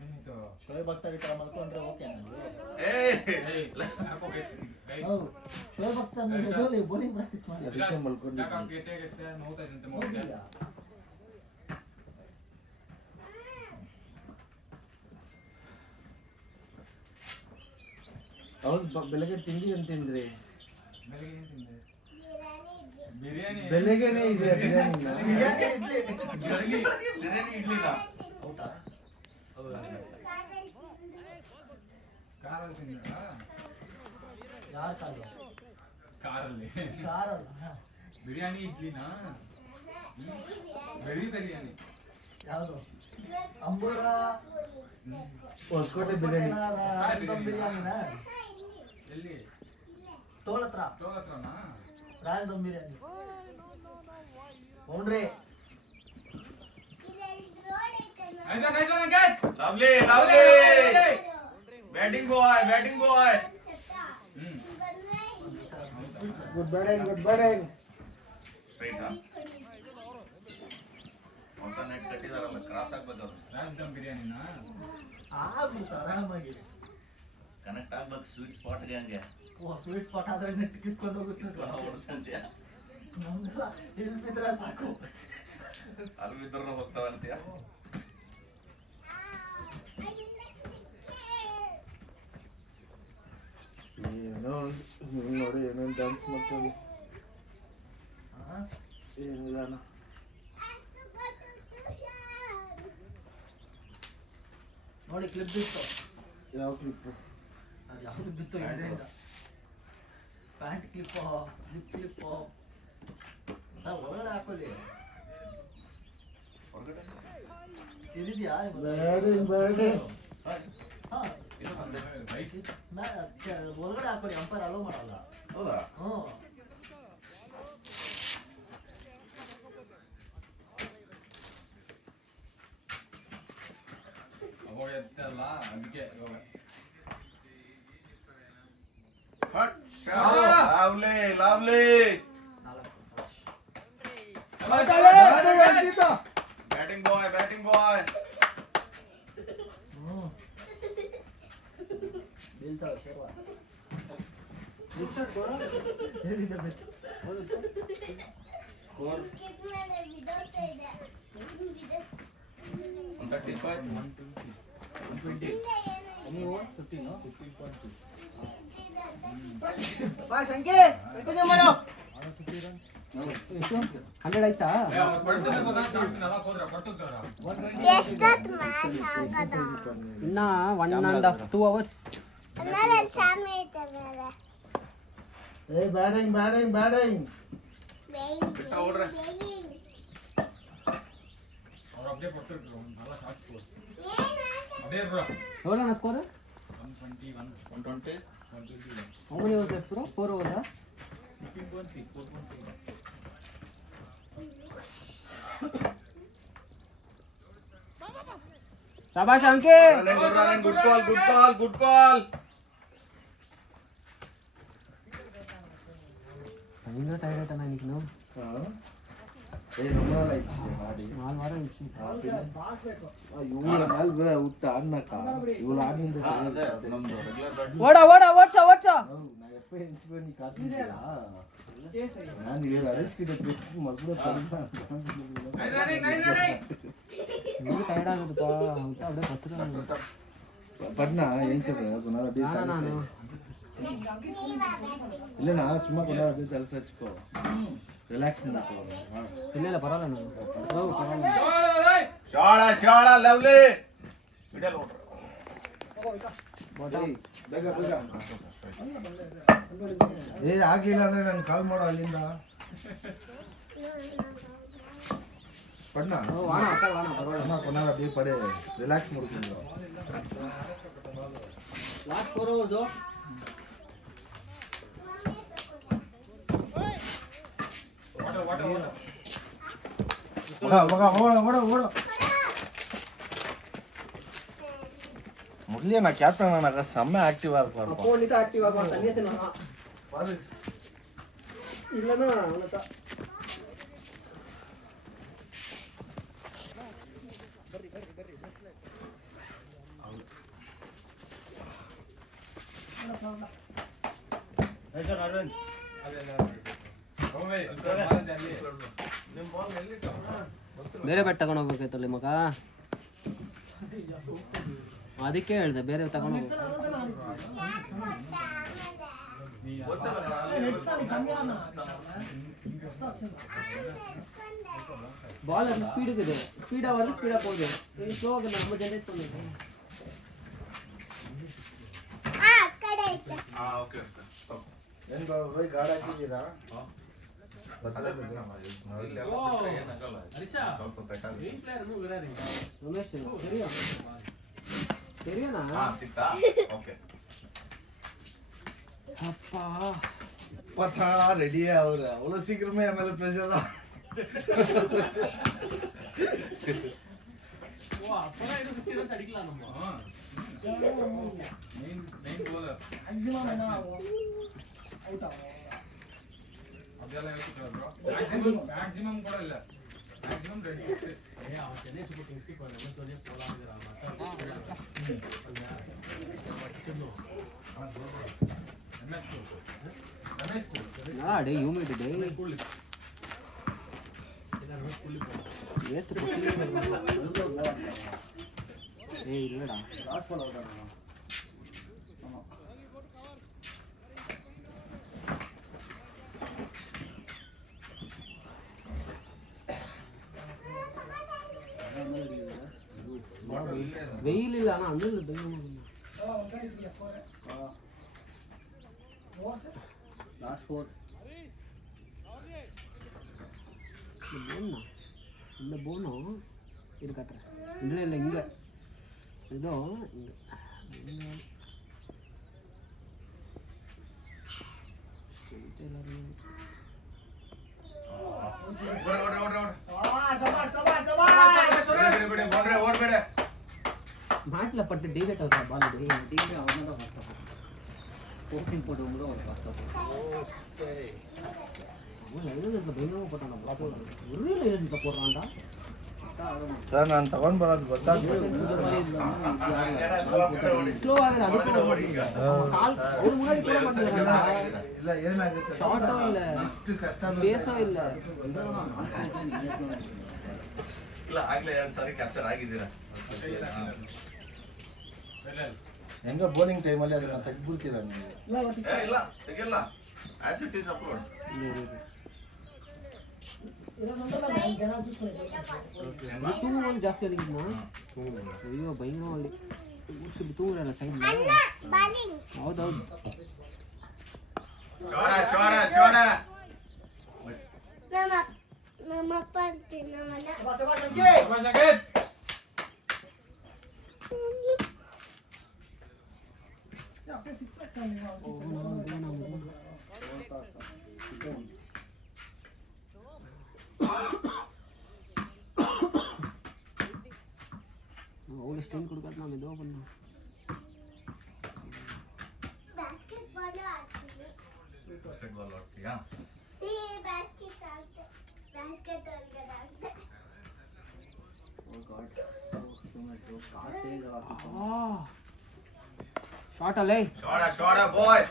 ಏನಾಯ್ತು? ಶೋಯಬ್ ಅಖ್ತರ್ ಈ ಥರ ಮಲ್ಕೊಂಡ್ರೆ ಓಕೆ ನನಗೆ. ಏಯ್ ಏಯ್, ಯಾಕೋ ಕೈ ಹೌದು, ಶೋಯಬ್ ಅಖ್ತರ್ ಎದುರಲ್ಲಿ ಬೌಲಿಂಗ್ ಪ್ರಾಕ್ಟೀಸ್ ಮಾಡಿ. ಅದಕ್ಕೆ ಮಲ್ಕೊಂಡಿದ್ದೀನಿ. ಯಾಕೆ ಗೇಟೆ ನೋವುತ್ತೈತಂತೆ ಮೌತೆ. ಹೋಗಿದ್ಯಾ? ಹೌದು ಬೆಳಗ್ಗೆ ತಿಂಡಿ ಅಂತ ತಿಂದ್ರಿ ಬೆಳಿಗ್ಗೆ ಏನ್ ತಿಂದೆ? ಬಿರಿಯಾನಿ ಬಿರಿಯಾನಿ ಇಡ್ಲಿ. ಬೆಳಗ್ಗೆನೇ ಇದೆ ಬಿರಿಯಾನಿನ ಬಿರಿಯಾನಿ ಇಡ್ಲಿ. ಬಿರಿಯಾನಿ ಇಡ್ಲಿಲ್ಲ. ಹೌದಾ? ಕಾರಲ್ಲಿ ತಿಂದ ಯಾರ್ ಕಾಲು? ಕಾರಲ್ಲಿ ಕಾರಲ್ಲ. ಬಿರಿಯಾನಿ ಇಡ್ಲಿನಾ? ಬೆರಿ ಬಿರಿಯಾನಿ. ಯಾವುದು? ಅಂಬೂರ ಹೊಸಕೋಟೆ ಬಿರಿಯಾನಿ ರಾಜದಮ್ ಬಿರಿಯಾನಿನ? ಎಲ್ಲಿ? ಟೋಲ್ ಹತ್ರ ಟೋಲ್ ಹತ್ರನಾ? ರಾಜದಮ್ ಬಿರಿಯಾನಿ. ಹೌನ್ರಿ. Nice one Ankit. Lovely batting boy good batting straight ಹೊಸ ನೆಟ್ ಕಟ್ಟಿದಾರಲ್ಲ ಕ್ರಾಸ್ ಆಗ್ಬೇಕು ಅವ್ರು ರಾಜದಮ್ ಬಿರಿಯಾನಿನಾ? ಆಗ್ಬಿಡ್ತು ಆರಾಮಾಗಿ. ಕನೆಕ್ಟ್ ಆಗ್ಬೇಕು ಸ್ವೀಟ್ ಸ್ಪಾಟ್ಗೆ ಹಂಗೆ ಓ ಸ್ವೀಟ್ ಸ್ಪಾಟ್ ಆದ್ರೆ ನೆಟ್ ಕಿತ್ಕೊಂಡು ಹೋಗುತ್ತೆ ಹೊಡ್ಕೊಂತೀಯ ನಮ್ಗೆಲ್ಲ ಇಲ್ಲಿ ಬಿದ್ರೆ ಸಾಕು ಅಲ್ಲಿ ಬಿದ್ರೂ ಹೋಗ್ತಾವಂತೀಯ ಏನೋ ನೋಡಿ ಏನೇನು ಡ್ಯಾನ್ಸ್ ಮಾಡ್ತೀವಿ ಏನಿಲ್ಲ ನೋಡಿ ಕ್ಲಿಪ್ ಬಿತ್ತು ಯಾವ ಕ್ಲಿಪ್ಪು ಅದು ಯಾವುದು ಬಿತ್ತು ಎಡೆಯಿಂದ ಪ್ಯಾಂಟ್ ಕ್ಲಿಪ್ಪು ಜಿಪ್ ಕ್ಲಿಪ್ಪು ಒಳಗಡೆ ಹಾಕೊಳ್ಳಿ ಇದಿದೆಯಾ ಹಾಂ ಒಳಗಡೆ ಹಾಕೊಳ್ಳಿ ಅಂಪೈರ್ ಅಲೋ ಮಾಡಲ್ಲ ಹೌದಾ ಹ್ಞೂ ಅವಾಗ ಎತ್ತಲ್ಲ ಅದಕ್ಕೆ ಇವಾಗ ಲವ್ಲಿ ಲವ್ಲಿ ಬ್ಯಾಟಿಂಗ್ ಬಾಯ್ ಬೀಳ್ತಾವೆ ಶೇರ್ವ ಕ್ರಿಕೆಟ್ ಮೇಲೆ ಬಿದ್ದೋಗ್ತಾ ಇದೆ. ಬಾ ಶಂಕಿ ಕಂಟಿನ್ಯೂ ಮಾಡು 100 ಆಯ್ತಾ ಪಡ್ತಿದ್ದೆ ಗೊತ್ತಾ ಸ್ಟಾರ್ಟ್ಸ್ನೆಲ್ಲ ಹೋದ್ರೆ ಪಡ್ತಿದ್ದಾರ ಎಷ್ಟೊತ್ತು ಮ್ಯಾಚ್ ಆಗದ ಇನ್ನ 1.5 2 hours ಆಮೇಲೆ ಚಾಮಿ ಐತಲ್ಲ ಏ ಬ್ಯಾಟಿಂಗ್ ಅವ್ರ ಅಪ್ಡೇಟ್ ಕೊಡ್ತಿರ್ತಾರೆ ಎಲ್ಲ ಶಾರ್ಟ್ಸ್ ಅದೇ bro ಎವರಣ್ಣ score 121 120 how many was left bro 4 overs शाबाश अंकित good call ಇಂದ ಟೈರ್ಡ್ ಆಯ್ತಾ ನೀನು ಏ ನಮ್ಮಲ್ಲ ಇಚ್ಚಿ ಮಾಡಿ 4 ವಾರ ಇಚ್ಚಿ ಇವಳ ಮೇಲೆ ಹುಟ್ಟ ಅನ್ನಕ ಇವಳ ಆಗಿಂದ ಅದೇ ನಮ್ದು ರೆಗ್ಯುಲರ್ ಬ್ಯಾಟ್ ಓಡ ನಾ ಎಪ್ಪ ಹೆಂಚ್ಕೊಂಡು ಕಾತಿದ್ಯಾ ನಾನು ಇಲ್ಲಿ ಅರೆಸ್ಕಿದೆ ಪ್ರೆಸ್ ಮಗ್ಳು ನೀವು ಟೈರ್ಡ್ ಆಗುತ್ತಪ್ಪ ಊಟ ಅದೇ ಬರ್ತೀರ ಪಡ್ನಾ ಏನ್ ಚದ ಕೊನಾರ ಬೀ ನಾನು ಇಲ್ಲನಾ ಸುಮ್ಮ ಕೊನಾರ ಬೀ ಕೆಲಸ ಹಚ್ಕೋ ರಿಲ್ಯಾಕ್ಸ್ ಮಾಡಕೋ ಇಲ್ಲ ಬರಲ್ಲ ನಾನು ಶಾಳ ಲವ್ಲಿ ಮಿಡಲ್ ಏ ಬೇಗ ಏ ಆಗಿಲ್ಲ ಅಂದ್ರೆ ನಾನು ಕಾಲ್ ಮಾಡೋ ಅಲ್ಲಿಂದ ಪಡ್ನಾ ಕೊನಾರ ಬೀ ಪಡೆ ರಿಲ್ಯಾಕ್ಸ್ ಮಾಡ್ಕೊಂಡು ಲಾಸ್ಟ್ 4 ಓವರ್ಸ್ ಓಡ ಮುರಳಿ ನಾ ಕ್ಯಾಪ್ಟನ್ ನನಗೆ ಸಮ್ಮೆ ಆಕ್ಟಿವ್ ಆಗ್ಬಾರ್ದು ಫೋನ್ ಇದು ಆಕ್ಟಿವ್ ಆಗುವ ತಂದೆ ನಾನು ಇಲ್ಲನ ಅವನತ ಬೇರೆ ಬ್ಯಾಟ್ ತಗೊಂಡು ಹೋಗ್ಬೇಕಾಯ್ತಲ್ಲ ಮಗ ಅದಕ್ಕೆ ಹೇಳ್ದೆ ಬೇರೆ ತಗೊಂಡು ಬಾಲ್ ಅದು ಸ್ಪೀಡ್ ಇದೆ ಸ್ಪೀಡ್ ಆಗೋದು ಸ್ಪೀಡ್ ಹಾಕೋದು ಸ್ಲೋ ಆಗೋದು ನಮ್ಮ ಜನರೇಟ್ பண்ணிருக்கோம் ಆ ಕಡೆ ಐತೆ ಓಕೆ ಏನ್ ಬಾಬು ಗಾಡಿ ಹಾಕಿದ್ದೀರಾ ಹರೀಶ ಮೇನ್ ಪ್ಲೇಯರ್ ಅನ್ನು ವಿರಾಟ್ ರಮೇಶ್ ಸರಿಯಾನಾ ಸಿಕ್ತಾ ಓಕೆ ಅಪ್ಪ ಪಥಾ ರೆಡಿ ಅವ್ರ ಅವಳು ಸೀಕ್ರಮೇ ಆಮೇಲೆ ಪ್ರೆಷರ್ ಓ ಅಪ್ಪನ ಇದು 50 ರನ್ಸ್ ಅಡಿಕಲ್ಲ ನಮ್ಮ ಮೇನ್ ಬೌಲರ್ ಮ್ಯಾಕ್ಸಿಮಮ್ ಏನೋ ಔಟ್ ಅದೆಲ್ಲ ಹೇಳ್ತಿದ್ರು ಬ್ರೋ ಮ್ಯಾಕ್ಸಿಮಮ್ ಕೂಡ ಇಲ್ಲ ಮ್ಯಾಕ್ಸಿಮಮ್ 26 ಏ ಆ ಚೆನ್ನೈ ಸೂಪರ್ ಕಿಂಗ್ಸ್ ಗೆ ಕೊನೆ 120 ಪೋಲ ಆಗಿರ ಮಾತಾ ಡೇ ಹ್ಯೂಮಿಡ್ ಡೇ ಏ ಇಲ್ಲಡ வெயில் இல்ல ஆனா அண்ணன் லாஸ்ட் 4 இந்த போனோ இருக்காட்ட இல்ல இல்ல இங்க இதோ மாட்டில் பட்டு டிகெட் ஆகுதா பால் டீமே அவங்க தான் கஷ்டப்படும் கோப்பிங் போட்டவங்க தான் ஒரு கஷ்டப்படும் அவன் லைனுக்கு பயங்கரமாக போட்டான் ஒரே லைனுக்கு போடுறான்டா ಸರ್ ನಾನು ತಗೊಂಡ್ ಬರೋದು ಗೊತ್ತಾಗ್ತದೆ ಸ್ಲೋ ಆಗಿದೆ ಅದಕ್ಕೆ ಕಾಲ್ ಅವ್ರು ಮುನ್ನಾಡಿ ಕೂಡ ಮಾಡ್ತಿದ್ದಾರಲ್ಲ ಇಲ್ಲ ಏನಾಗುತ್ತೆ ಶಾರ್ಟೋ ಇಲ್ಲ ಇಷ್ಟು ಕಷ್ಟ ಬೇಸೋ ಇಲ್ಲ ಇಲ್ಲ ಆಗ್ಲೇ 2 ಸಾರಿ ಕ್ಯಾಪ್ಚರ್ ಆಗಿದ್ದೀರಾ ಹೆಂಗ ಬೌಲಿಂಗ್ ಟೈಮಲ್ಲಿ ಅದನ್ನ ತೆಗ್ದ್ಬಿಡ್ತೀರ ನೀವು ಇಲ್ಲ ತೆಗಿಲ್ಲ ಆಸ್ ಇಟ್ ಈಸ್ ಅಪ್ಲೋಡ್ ತೂವಲ್ಲಿ ಜಾಸ್ತಿ ಅದಕ್ಕಿನ್ನ ಅಯ್ಯೋ ಭಯಂಕರವಾಗಿ ತೂರಲ್ಲ ಸೈಡ್ ಹೌದೌದು ನಮ್ಮಪ್ಪ ಅಂತೀನಿ ನಮ್ಮಲ್ಲ ಅವಳು ಸ್ಟೈಲ್ ಕೊಡ್ಕತ್ ನಾವು ಇದೋ ಬಂದು ಬಾಸ್ಕೆಟ್ಬಾಲ್ ಆಡ್ತೀನಿ ಬಾಸ್ಕೆಟ್ಬಾಲ್ ಆಡ್ತೀಯಾ ಈ ಬಾಸ್ಕೆಟ್ ಆಡ್ತೆ ಬಾಸ್ಕೆಟ್ ಒಳಗಡೆ ಆಡ್ತೆ ಶಾರ್ಟ್ ಅಲ್ಲೇ ಶೋಡ ಬಾಯ್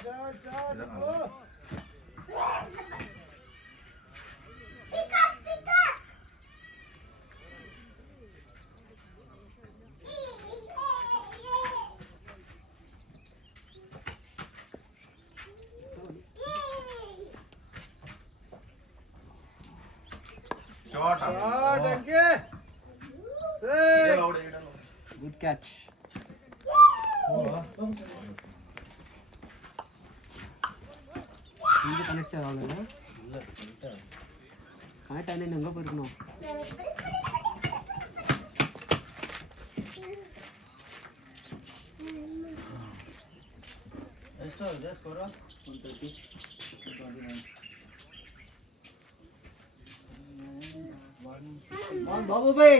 ಗುಡ್ ಕ್ಯಾಚ್ இது கனெக்ட் ஆகல இல்ல கனெக்ட் ஆனே எங்க போயிருக்கணும் ಎಷ್ಟು ಇದೆ ಸ್ಕೋರ್ 130 29 ಬಾಬು ಬೈ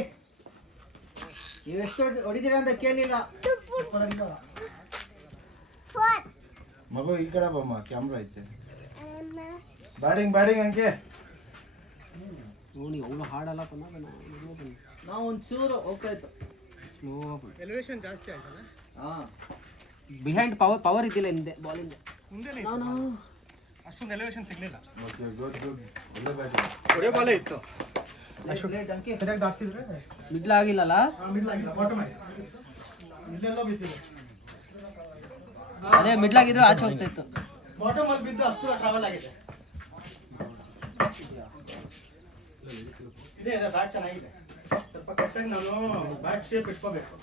ನೀವು ಎಷ್ಟು ಹೊಡಿತೀರಾ ಅಂತ ಕೇಳಿಲ್ಲ ಮಗು ಈ ಕಡೆ ಬಮ್ಮ ಕ್ಯಾಮ್ರಾ ಐತೆ ಬ್ಯಾಟಿಂಗ್ ಅಂಕೆ ನೋಡಿ ಅವಳು ಹಾಡಲ್ಲ ನಾವು ಒಂಚೂರು ಹೋಗ್ತಾಯಿತ್ತು ಸ್ಲೋ ಎಲಿವೇಶನ್ ಜಾಸ್ತಿ ಆಯ್ತಲ್ಲ ಹಾಂ ಬಿಹೈಂಡ್ ಪವರ್ ಇದ್ದಿಲ್ಲ ಹಿಂದೆ ಬಾಲಿಂದ ನಾನು ಅಷ್ಟೊಂದು ಎಲಿವೇಶನ್ ಸಿಗ್ಲಿಲ್ಲ ಓಕೆ ಗುಡ್ ಒಳ್ಳೆ ಬ್ಯಾಟಿಂಗ್ ಹೊಡೆ ಬಾಲೇ ಇತ್ತು ಲೇಟ್ ಅಂಕೆ ಸರಿಯಾಗಿ ಹಾಕ್ತಿದ್ರೆ ಮಿಡ್ಲ್ ಆಗಿಲ್ಲಲ್ಲ ಮಿಡ್ಲ್ ಆಗಿಲ್ಲ ಬಾಟಮ್ ಆಗಿ ಇಲ್ಲೆಲ್ಲೋ ಬಿದ್ದಿದೆ ಅದೇ ಮಿಡ್ಲ್ ಆಗಿದ್ರೆ ಆಚೆ ಹೋಗ್ತಾ ಇತ್ತು ಬಾಟಮ್ ಅಲ್ಲಿ ಬಿದ್ದು ಅಷ್ಟು ಟ್ರಾವೆಲ್ ಆಗಿದೆ ಇದೆ ಬ್ಯಾಟ್ ಚೆನ್ನಾಗಿದೆ ಸ್ವಲ್ಪ ಕರೆಕ್ಟಾಗಿ ನಾನು ಬ್ಯಾಟ್ ಶೇಪ್ ಇಟ್ಕೋಬೇಕು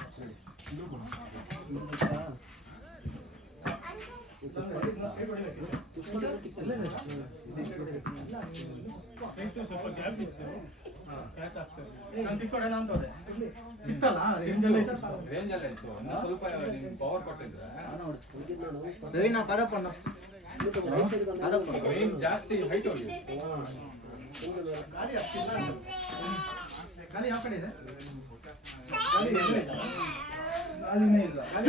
ರವೀನಾ ಕದಪ್ಪಣ್ಣ ಜಾಸ್ತಿ ಹೈಟ್ ಹೋಗಿ ಗಾಳಿ ಯಾವ ಕಡೆ ಇದೆ ಗಾಳಿನೇ ಇಲ್ಲ ಗಾಳಿ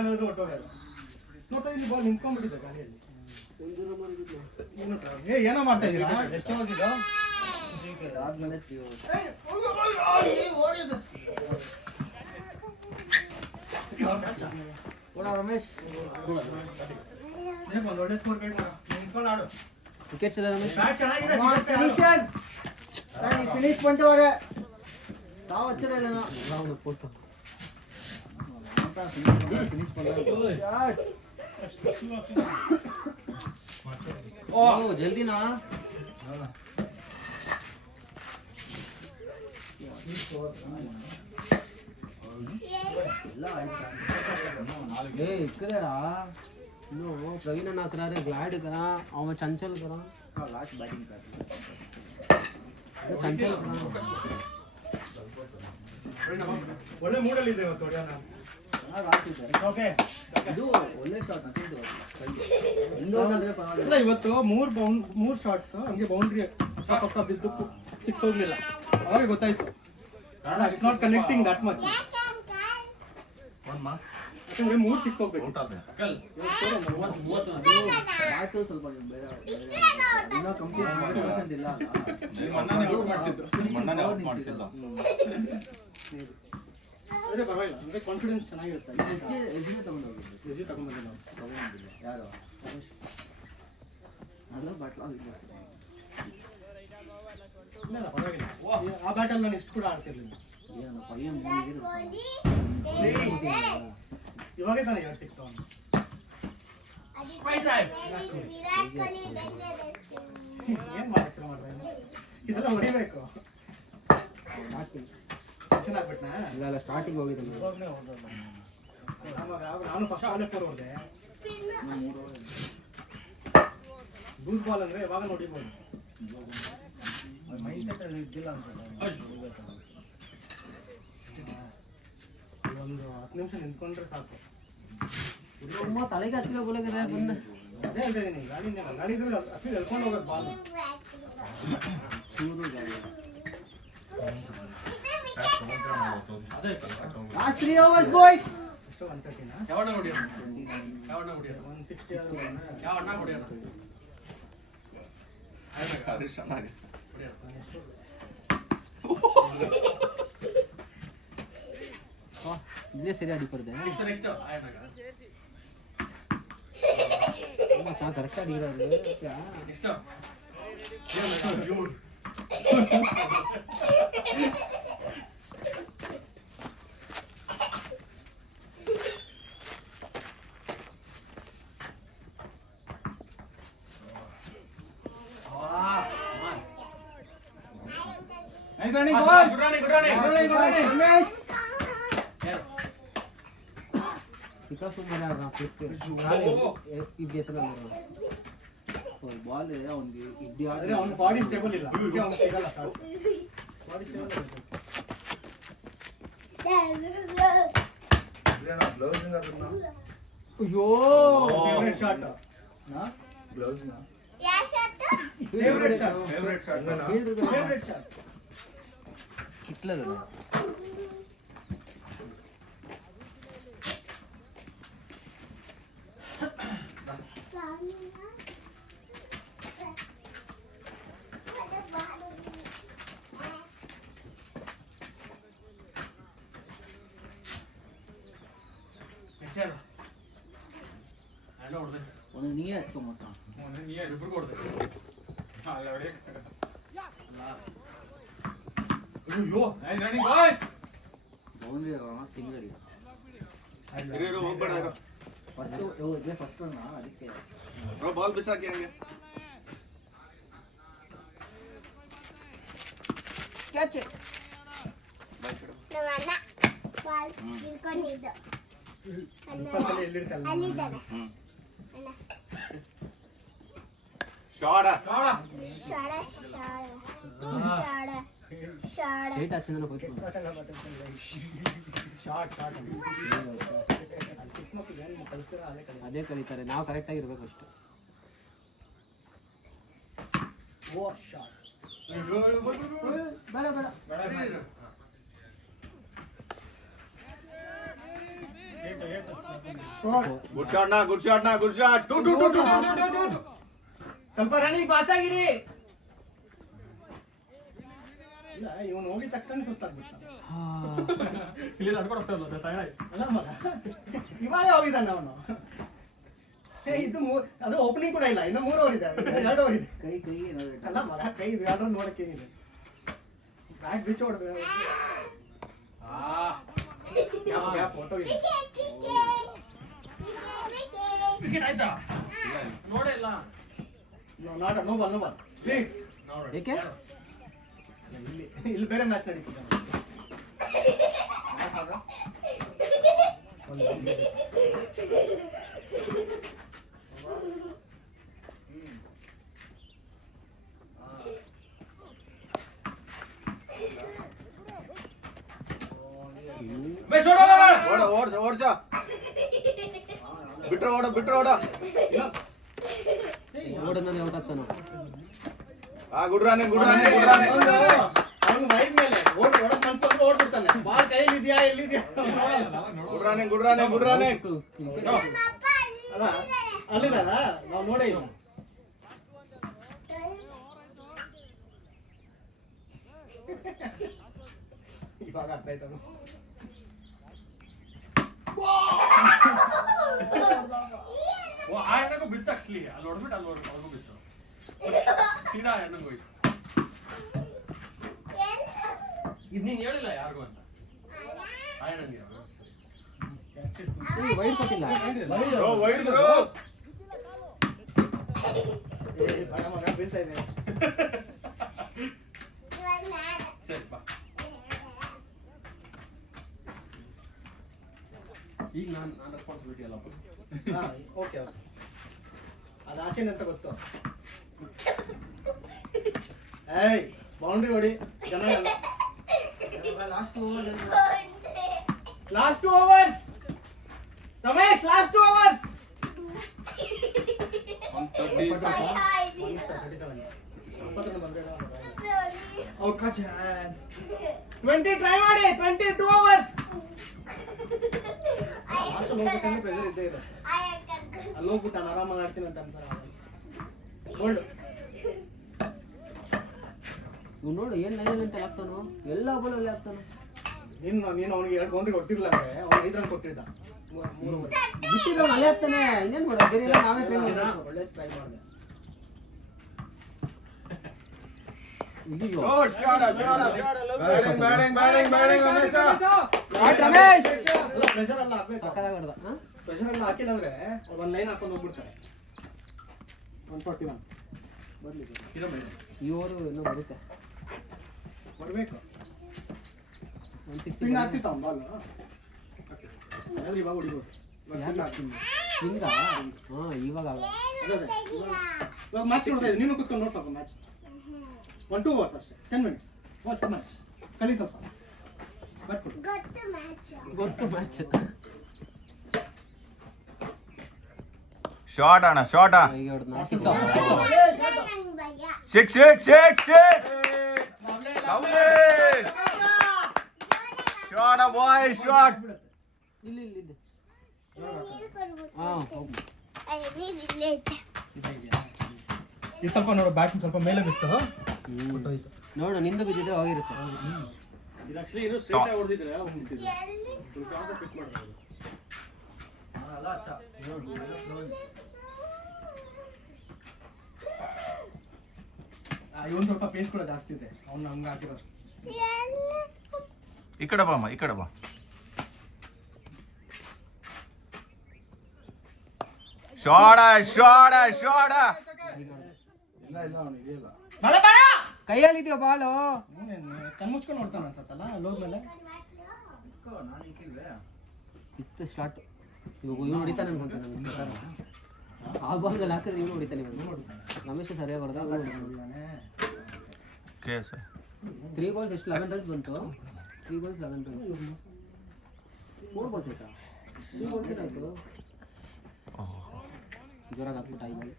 ಏನಾದ್ರು ಹೊಟ್ಟೋಗಲ್ಲ ನೋಡ್ತಾ ಇಲ್ಲಿ ಬಾಲ್ ನಿಂತ್ಕೊಂಡ್ಬಿಟ್ಟಿದೆ ಗಾಳಿಯಲ್ಲಿ ಏನೋ ಮಾಡ್ತಾ ಇದ್ದೀರಾ ಎಷ್ಟು ಅವರ್ಸ್ ಇದು ಆದ್ಮೇಲೆ ಕೊಡ ರಮೇಶ್ ಒಂದು ಒಳ್ಳೆ ಸ್ಕೋರ್ ಬೇಡ ನಿಂತ್ಕೊಂಡು ಆಡು ವಿಕೆಟ್ಸ್ ಎಲ್ಲ ರಮೇಶ್ ಬ್ಯಾಟ್ ಚೆನ್ನಾಗಿದೆ ಫಿನಿಷರ್ ಫಿನಿಶ್ பண்ணிட்டவரே தாவ வச்சிரேனா ರಾಹುಲ್ ಫೋಟೋ ಫಿನಿಶ್ பண்ணல ಓ ಜಲ್ದಿನಾ ಏ ಇಕ್ಕಡಾ नो प्रवीण ना करा रे ग्लाइड करा और चंचल करा लास्ट बैटिंग कर चंचल करा ಒಳ್ಳೆ ಮೂಡಲ್ಲಿ ಇದೆ ಇವತ್ತು ಹೊಡೆಯೋಣ ಲಾಸ್ಟ್ ಇದೆ ಓಕೆ ಇದು ಒಳ್ಳೆ ಶಾಟ್ ಅತಿದು ಇಂದು ಅಂದ್ರೆ ಪರವಾಗಿಲ್ಲ ಇಲ್ಲ ಇವತ್ತು ಮೂರು ಶಾಟ್ಸ್ ಹಂಗೆ ಬೌಂಡ್ರಿ ಪಕ್ಕ ಬಿದ್ದು ಸಿಕ್ಸ್ ಹೋಗ್ಲಿಲ್ಲ ಅವಾಗ ಗೊತ್ತಾಯ್ತು it's not connecting that much ಯಾಕಂದ್ರೆ 3 ಸಿಕ್ಸ್ ಹೋಗ್ಬೇಕು ಆಯ್ತು ಸ್ವಲ್ಪ ಬೇರೆ ಇನ್ನೂ ಕಂಪ್ಲೀಟ್ 100% ಇಲ್ಲ ಅದೇ ಪರವಾಗಿಲ್ಲ ಅಂದ್ರೆ ಕಾನ್ಫಿಡೆನ್ಸ್ ಚೆನ್ನಾಗಿರುತ್ತೆ ಎಜ್ಜೆ ತಗೊಂಡೋಗಿದ್ದು ಎಜಿ ತಗೊಂಡ್ಬಂದಿಲ್ಲ ತಗೊಂಡಿಲ್ಲ ಯಾರು ಅಲ್ಲ ಬಟ್ಲ ಇಲ್ಲ ಪರವಾಗಿಲ್ಲ ಆ ಬ್ಯಾಟಲ್ಲಿ ನಾನು ಇಷ್ಟು ಕೂಡ ಆಡ್ತಿರ್ಲಿಲ್ಲ ಏನು ಪಯ್ಯನ್ ಮೂನಿಗೆ ಇವಾಗೇ ತಾನೇ 2 ಸಿಕ್ಸ್ ಅವನು ಏನ್ ಮಾಡ್ತಾರೆ ಇದೆಲ್ಲ ಹೊಡಿಬೇಕು ಟೆನ್ಷನ್ ಆಗ್ಬಿಟ್ನಾ ಇಲ್ಲ ಸ್ಟಾರ್ಟಿಂಗ್ ಹೋಗಿದ್ದೆ ನಾನು ಫಸ್ಟ್ ಆಲೇ 4 ಹೊಡೆದೆ ಲೂಸ್ ಬಾಲ್ ಅಂದ್ರೆ ಯಾವಾಗ ನೋಡಿರ್ಬೋದು ಮೈಂಡ್ ಸೆಟ್ ಇದ್ದಿಲ್ಲ ಅನ್ಸುತ್ತೆ ಒಂದು 10 ನಿಮಿಷ ನಿಂತ್ಕೊಂಡ್ರೆ ಸಾಕು ತಲೆಗೆ ಹಚ್ಚಿಲ್ಲ ಬೋಲಕ್ಕೆ ಬಂದ ಅದೇ ಹೇಳ್ತೀನಿ ಗಾಡಿ ಇದ್ರೆ ಅಷ್ಟು ಎಳ್ಕೊಂಡು ಹೋಗೋದು ಬಾಲ್ ಲಾಸ್ಟ್ 3 overs ಬಾಯ್ಸ್ ಎಷ್ಟು 130 ಯಾವಣ್ಣ ಹೊಡಿಯೋಣ 160 ಯಾವ ಅಣ್ಣ ಹೊಡಿಯೋಣ ಇಲ್ಲೇ ಸರಿ ಅಡಿಪಡ್ದೆ ನೆಕ್ಸ್ಟ್ ನಾ ಕರೆಕ್ಟ್ ಅಡಿರೋದು next Nice running, boys. Good running Ramesh ಇಕಾ ಸುಮ್ಮನೆ ಆಡ್ರ ಫಿಫ್ತ್ ಇದ್ದೆ ತರ ಬಾಲ್ ಅವನಿಗೆ ಇದ್ದಿ ಆದ್ರೆ ಅವನ ಬಾಡಿ ಸ್ಟೇಬಲ್ ಇಲ್ಲ ಅದಕ್ಕೆ ಅವನು ಸಿಗಲ್ಲ ಶಾಟ್ ಬಾಡಿ ಸ್ಟೇಬಲ್ ಅಯ್ಯೋ ಫೇವರೇಟ್ ಶಾಟ್ ಫೇವರೇಟ್ ಶಾಟ್ ಕಿಟ್ಲದ ಒಂದು ನೀ ಹಚ್ಕೊಂಬತ್ತ Nice running, boys. ಬೌಂಡ್ರಿ ಸಿಂಗಡಿ ಫಸ್ಟ್ ಅದಕ್ಕೆ ಬಾಲ್ ಬಿಸಾಕಿ ಹಂಗೆ ಕ್ಯಾಚ್ ನಮ್ಮಣ್ಣ ಬಾಲ್ ಹಿಡ್ಕೊಂಡಿದ್ದು ಇಪ್ಪತ್ತಲ್ಲಿ ಎಲ್ಲಿರ್ತಲ್ಲ ಅಲ್ಲಿದ್ದಾನೆ ಶಾಡ ಶಾಡ ಶಾಡ ಏಟ್ ಹಚ್ಚಿದ್ರೆ ಹೋಯ್ತು ಶಾಟ್ ಚಿಕ್ಕ ಮಕ್ಕಳು ಏನು ಕಲಿಸ್ತೀರ ಅದೇ ಕಲಿ ಅದೇ ಕಲಿತಾರೆ ನಾವು ಕರೆಕ್ಟಾಗಿ ಇರ್ಬೇಕು ಅಷ್ಟು ಓ ಶಾಟ್ ಬೇಡ ಬೇಡ ಗುಡ್ ಶಾಟ್ ನಾ ಗುಡ್ ಶಾಟ್ ಟು ಸ್ವಲ್ಪ ರನ್ನಿಂಗ್ ಫಾಸ್ಟ್ ಆಗಿರಿ ಇಲ್ಲ ಇವನು ಹೋಗಿದ ತಕ್ಷಣ ಸುಸ್ತಾಗ್ಬಿಟ್ಟ ಇಲ್ಲಿ ನಡ್ಕೊಂಡು ಹೋಗ್ತಾ ಇಲ್ಲ ಅಲ್ಲ ಮಗ ಇವಾಗ ಹೋಗಿದ್ದಾನೆ ಅವನು ಇದು ಅದು ಓಪನಿಂಗ್ ಕೂಡ ಇಲ್ಲ, ಇನ್ನು 3 ಓವರ್ ಇದೆ, 2 ಓವರ್ ಇದೆ. ಕೈ ಅಲ್ಲ ಮಗ, ಕೈ 2 ನೋಡಕ್ಕೆ ಏನಿದೆ, ಬ್ಯಾಟ್ ಬಿಚ್ಚಿ ಹೊಡ್ಬೇಕು. ಫೋಟೋ ಇದೆ. ವಿಕೆಟ್ ಆಯ್ತಾ? ನೋಡೇ ಇಲ್ಲ. No ball. ಏಕೆ ಇಲ್ಲಿ ಬೇರೆ ಮ್ಯಾಚ್ ನಡೀತಿದೆ. ಓಡ್ಸ ಬಿಟ್ರೆ ಓಡ ಓಡನ್ನ ಔಟ್ ಆಗ್ತಾನ. ಗುಡ್ರಾನೆ ಅವನು ಮೈಕ್ ಮೇಲೆ ಓಡಕ್ ಮನ್ಸಂದ್ರೆ ಓಡ್ಬಿಡ್ತಾನೆ. ಬಾಲ್ ಕೈಯಲ್ಲಿ ಇದೆಯಾ ಎಲ್ಲಿದ್ಯಾ? ಗುಡ್ರಾನೆ ಅಲ್ಲ ಅಲ್ಲಿದಲ್ಲ, ನಾವು ನೋಡೇ ಇಲ್ಲ. ಇವಾಗ ಅರ್ಥ ಆಯ್ತು. ಆ ಎಣ್ಣೆಗೂ ಬಿತ್ತು ಆಕ್ಚುಲಿ, ಅಲ್ಲಿ ಹೊಡ್ಬಿಟ್ಟು ಅವ್ರಿಗೂ ಬಿತ್ತು. ಸೀದಾ ಎಣ್ಣೆಗೂ ಹೋಯ್ತು. ಇದು ನೀನು ಹೇಳಿಲ್ಲ ಯಾರಿಗೂ ಅಂತ. ಆ ಎಣ್ಣೆಗೆ ವೈಡ್ ಕೊಟ್ಟಿಲ್ಲ. ಮಗ ಬೀಳ್ತಾ ಇದೆ. ಸರಿ ಬಾ. ಈಗ ನಾನು ರೆಸ್ಪಾನ್ಸಿಬಿಲಿಟಿ ಅಲ್ಲಪ್ಪ. ಓಕೆ ಅದು ಆಚೆನೆ ಅಂತ ಗೊತ್ತು. ಏಯ್ ಬೌಂಡ್ರಿ ಹೊಡಿ, ಚೆನ್ನಾಗಲ್ಲ. Last 2 overs Ramesh, last 2 overs. 20 try ಮಾಡಿ, 22 ಓವರ್ಸ್. ಹೋಗ್ಬೇಕಂದ್ರೆ ಪ್ರೆಷರ್ ಇದ್ದೇ ಇದೆ. ಅಲ್ಲಿ ಹೋಗ್ಬಿಟ್ಟು ನಾನು ಆರಾಮಾಗಿ ಆಡ್ತೀನಿ ಅಂತ ಅಂತಾರೆ. ಗೋಲ್ಡ್ ನೋಡು ಏನು ಲೈನ್ ಅಂತ ಆಗ್ತಾನೋ, ಎಲ್ಲ ಬಾಲಲ್ಲಿ ಆಗ್ತಾನೋ. ನೀನು ಅವನಿಗೆ 2 ಬೌಂಡ್ರಿ ಕೊಟ್ಟಿಲ್ಲ ಅಂದ್ರೆ ಅವ್ನು 5 ರನ್ ಕೊಟ್ಟಿದ್ದ. 3 ಓವರ್ ಬಿಟ್ಟಿರೋ ಅಲ್ಲೇ ಆಗ್ತಾನೆ. ಇನ್ನೇನು ಮಾಡೋದು, ಬೇರೆ ಎಲ್ಲ ನಾವೇ ಟ್ರೈ ಮಾಡೋಣ. ಒಳ್ಳೆ ಟ್ರೈ ಮಾಡಿದೆ. ಇದೀಯೋ ರಮೇಶ್ ಪ್ರೆಷರ್ ಎಲ್ಲ ಹಾಕ್ಬೇಕು. ಸಕ್ಕತ್ತಾಗಿ ಪ್ರೆಷರ್ ಎಲ್ಲ ಹಾಕಿಲ್ಲ ಅಂದ್ರೆ ಒಂದು ಲೈನ್ ಹಾಕೊಂಡು ಹೋಗ್ಬಿಡ್ತಾರೆ. 141 ಬರ್ಲಿ ಈ ಓವರು ಇನ್ನೂ ಬರುತ್ತೆ. ಬರ್ಬೇಕು. 160 ಆಗ್ತಿತ್ತು ಅವ್ನು ಬಾಲ್ ಇವಾಗ ಹೊಡಿಬೋದು. ಹಿಂಗ ಹಾಂ ಇವಾಗ ಇವಾಗ ಮ್ಯಾಚ್ ನೋಡ್ತಾ ಇದ್ದೀನಿ, ನೀನು ಕೂತ್ಕೊಂಡು ನೋಡ್ಬೇಕು ಮ್ಯಾಚ್. 1-2 ಓವರ್ಸ್ ಅಷ್ಟೇ, 10 ಮಿನಿಟ್ಸ್ ವಾಚ್ ದ ಮ್ಯಾಚ್. ಕಲಿ ಸ್ವಲ್ಪ ಬ್ಯಾಟ್ ಕೊಡು. ಗೊತ್ತು ಮ್ಯಾಚ್. ಶಾರ್ಟ್ ಅಣ್ಣ ಈಗ ಹೊಡೆದ ಸಿಕ್ಸ್ ಶಾರ್ಟ್ ಬಾಯ್ ಶಾರ್ಟ್. ಇಲ್ಲಿ ಹಾಂ ಹೋಗಿ. ಇದು ಸ್ವಲ್ಪ ನೋಡು, ಬ್ಯಾಟ್ ಸ್ವಲ್ಪ ಮೇಲೆ ಬಿತ್ತು. ನೋಡು ನಿಂದು ಬಿದ್ದಿದೆ ಹೋಗಿರುತ್ತೆ. ಇದು ಆಕ್ಚುಲಿ ಇದು ಸ್ಟ್ರೈಟ್ ಆಗಿ ಹೊಡೆದಿದ್ರೆ ಹೋಗ್ಬಿಟ್ಟಿದೆ. ಸ್ವಲ್ಪ ಕಾನ್ಸೆಪ್ಟ್ ಪಿಕ್ ಮಾಡ್ಬೋದು. ಇವನು ಸ್ವಲ್ಪ ಪೇಸ್ ಕೂಡ ಜಾಸ್ತಿ ಇದೆ. ಅವ್ನು ನಮ್ಗೆ ಹಾಕಿರೋದು. ಈ ಕಡೆ ಬಾ ಶಾರ್ಟ್. ಕೈಯಲ್ಲಿ ಇದೆಯೋ ಬಾಲು. ಕಣ್ಮುಚ್ಕೊಂಡು ನೋಡ್ತಾನೆ ಅನ್ಸತ್ತಲ್ಲ ಲೋಗ್ ಮೇಲೆ. ಇತ್ತು ಸ್ಟಾರ್ಟ್. ಇವಾಗ ಇವ್ನು ಹೊಡಿತಾನೆ ಅನ್ಕೊಂತಾನೆ ನನಗೆ. ಆ ಬಾಲ್ದಲ್ಲಿ ಹಾಕಿದ್ರೆ ಇವನು ಹೊಡಿತಾನೆ. ರಮೇಶ್ ಸರಿಯಾಗಿ ಹೊಡೆದ. 3 ಬಾಲ್ಸ್ ಎಷ್ಟು 11 ರನ್ಸ್ ಬಂತು. 3 ಬಾಲ್ಸ್ 11 ರನ್ಸ್. 4 ಬಾಲ್ಸ್ ಆಯ್ತಾ? 3 ಬಾಲ್ಸ್ ಏನಾಯ್ತು? ಜೋರಾಗಿ ಹಾಕ್ಬಿಟ್ಟು ಆಯ್ತು.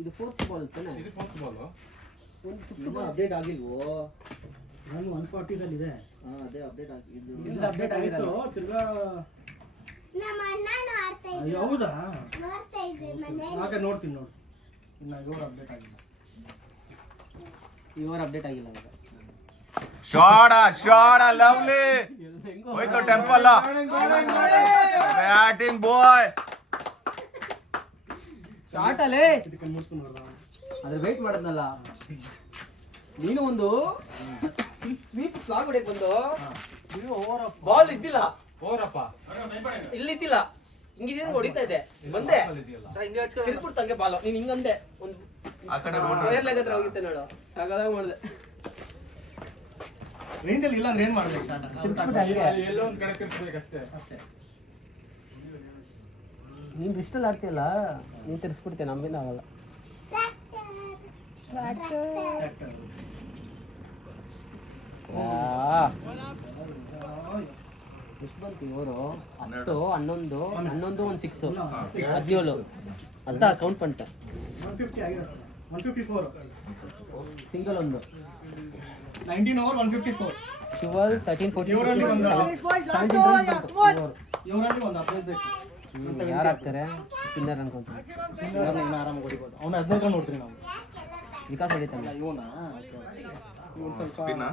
ಇದು 4th ಬಾಲ್ ತಾನೆ. ಇನ್ನೂ ಅಪ್ಡೇಟ್ ಆಗಿಲ್ವೋ? ನಾನು 140 ಇದೆ. ಅದೇ ಅಪ್ಡೇಟ್ ಆಗಿದ್ದು. ಇಲ್ಲ ಅಪ್ಡೇಟ್ ಆಗಿಲ್ಲ. ತಿರ್ಗಾ ಹೌದಾ? ಆಗ ನೋಡ್ತೀನಿ ನೋಡು. ಇನ್ನು ಇವರು ಅಪ್ಡೇಟ್ ಆಗಿಲ್ಲ. ಇವರು ಅಪ್ಡೇಟ್ ಆಗಿಲ್ಲ. ಶಾರ್ಟ್ ಲವ್ಲಿ ಹೋಯ್ತು ಟೆಂಪಲ್. ಬ್ಯಾಟಿಂಗ್ ಬಾಯ್. ಶಾರ್ಟ್ ಅಲ್ಲೇ ಅದ್ರ ವೇಟ್ ಮಾಡೋದ್ನಲ್ಲ ನೀನು ಒಂದು ಸ್ವೀಪ್ ಸ್ಲಾಗ್ ಹೊಡೆಯಕ್ ಬಂದು ಬಾಲ್ ಇದ್ದಿಲ್ಲ ಇಲ್ಲಿದ್ದಿಲ್ಲ ಹಿಂಗಿದೇನು ಹೊಡಿತಾ ಇದೆ ಬಂದೆ ತಿರ್ಬಿಡ್ತು ಹಂಗೆ ಬಾಲ್ ನೀನ್ ಹಿಂಗಂದೆ ಒಂದು ಆ ಕಡೆ ವೈರ್ ಲೆಗ್ ಹತ್ರ ಹೋಗಿತ್ತೆ ನೋಡು ಸಾಕಾದಾಗ ಮಾಡಿದೆ ರೇಂಜಲ್ಲಿ ಇಲ್ಲ ಅಂದ್ರೆ ಏನ್ ಮಾಡ್ಬೇಕು ತಿರ್ಬಿಟ್ಟು ಹಂಗೆ ಎಲ್ಲೋ ಒಂದ್ ಕಡೆ ತಿರ್ಸ್ಬೇಕಷ್ಟೇ. ನೀನ್ ರಿಸ್ಟಲ್ಲಿ ಆಗ್ತಿಲ್ಲ ನೀನ್ ತಿರ್ಸ್ಬಿಡ್ತೀಯ ನಮ್ಮಿಂದ ಆಗಲ್ಲ ಎಷ್ಟು ಬಂತು ಇವರು 10 11 11 ಒಂದು 6 17 ಅಂತ ಕೌಂಟ್ ಪಂಟ 150 ಆಗಿದೆ 154 ಸಿಂಗಲ್ ಒಂದು 19 ಓವರ್ 154 12 13 14 ಇವರಲ್ಲಿ 17 ಇವರಲ್ಲಿ ಒಂದು 15 ಬೇಕು ಯಾರು ಆಗ್ತಾರೆ ಸ್ಪಿನ್ನರ್ ಅನ್ಕೊಂತೀನಿ ಇನ್ನ ಆರಾಮಾಗಿ ಹೊಡಿಬೋದು ಅವನ 15 ರನ್ ನೋಡ್ತೀವಿ ನಾವು ವಿಕಾಸ್ ಹೊಡಿತಾನೆ ಇವನ ಸ್ಪಿನ್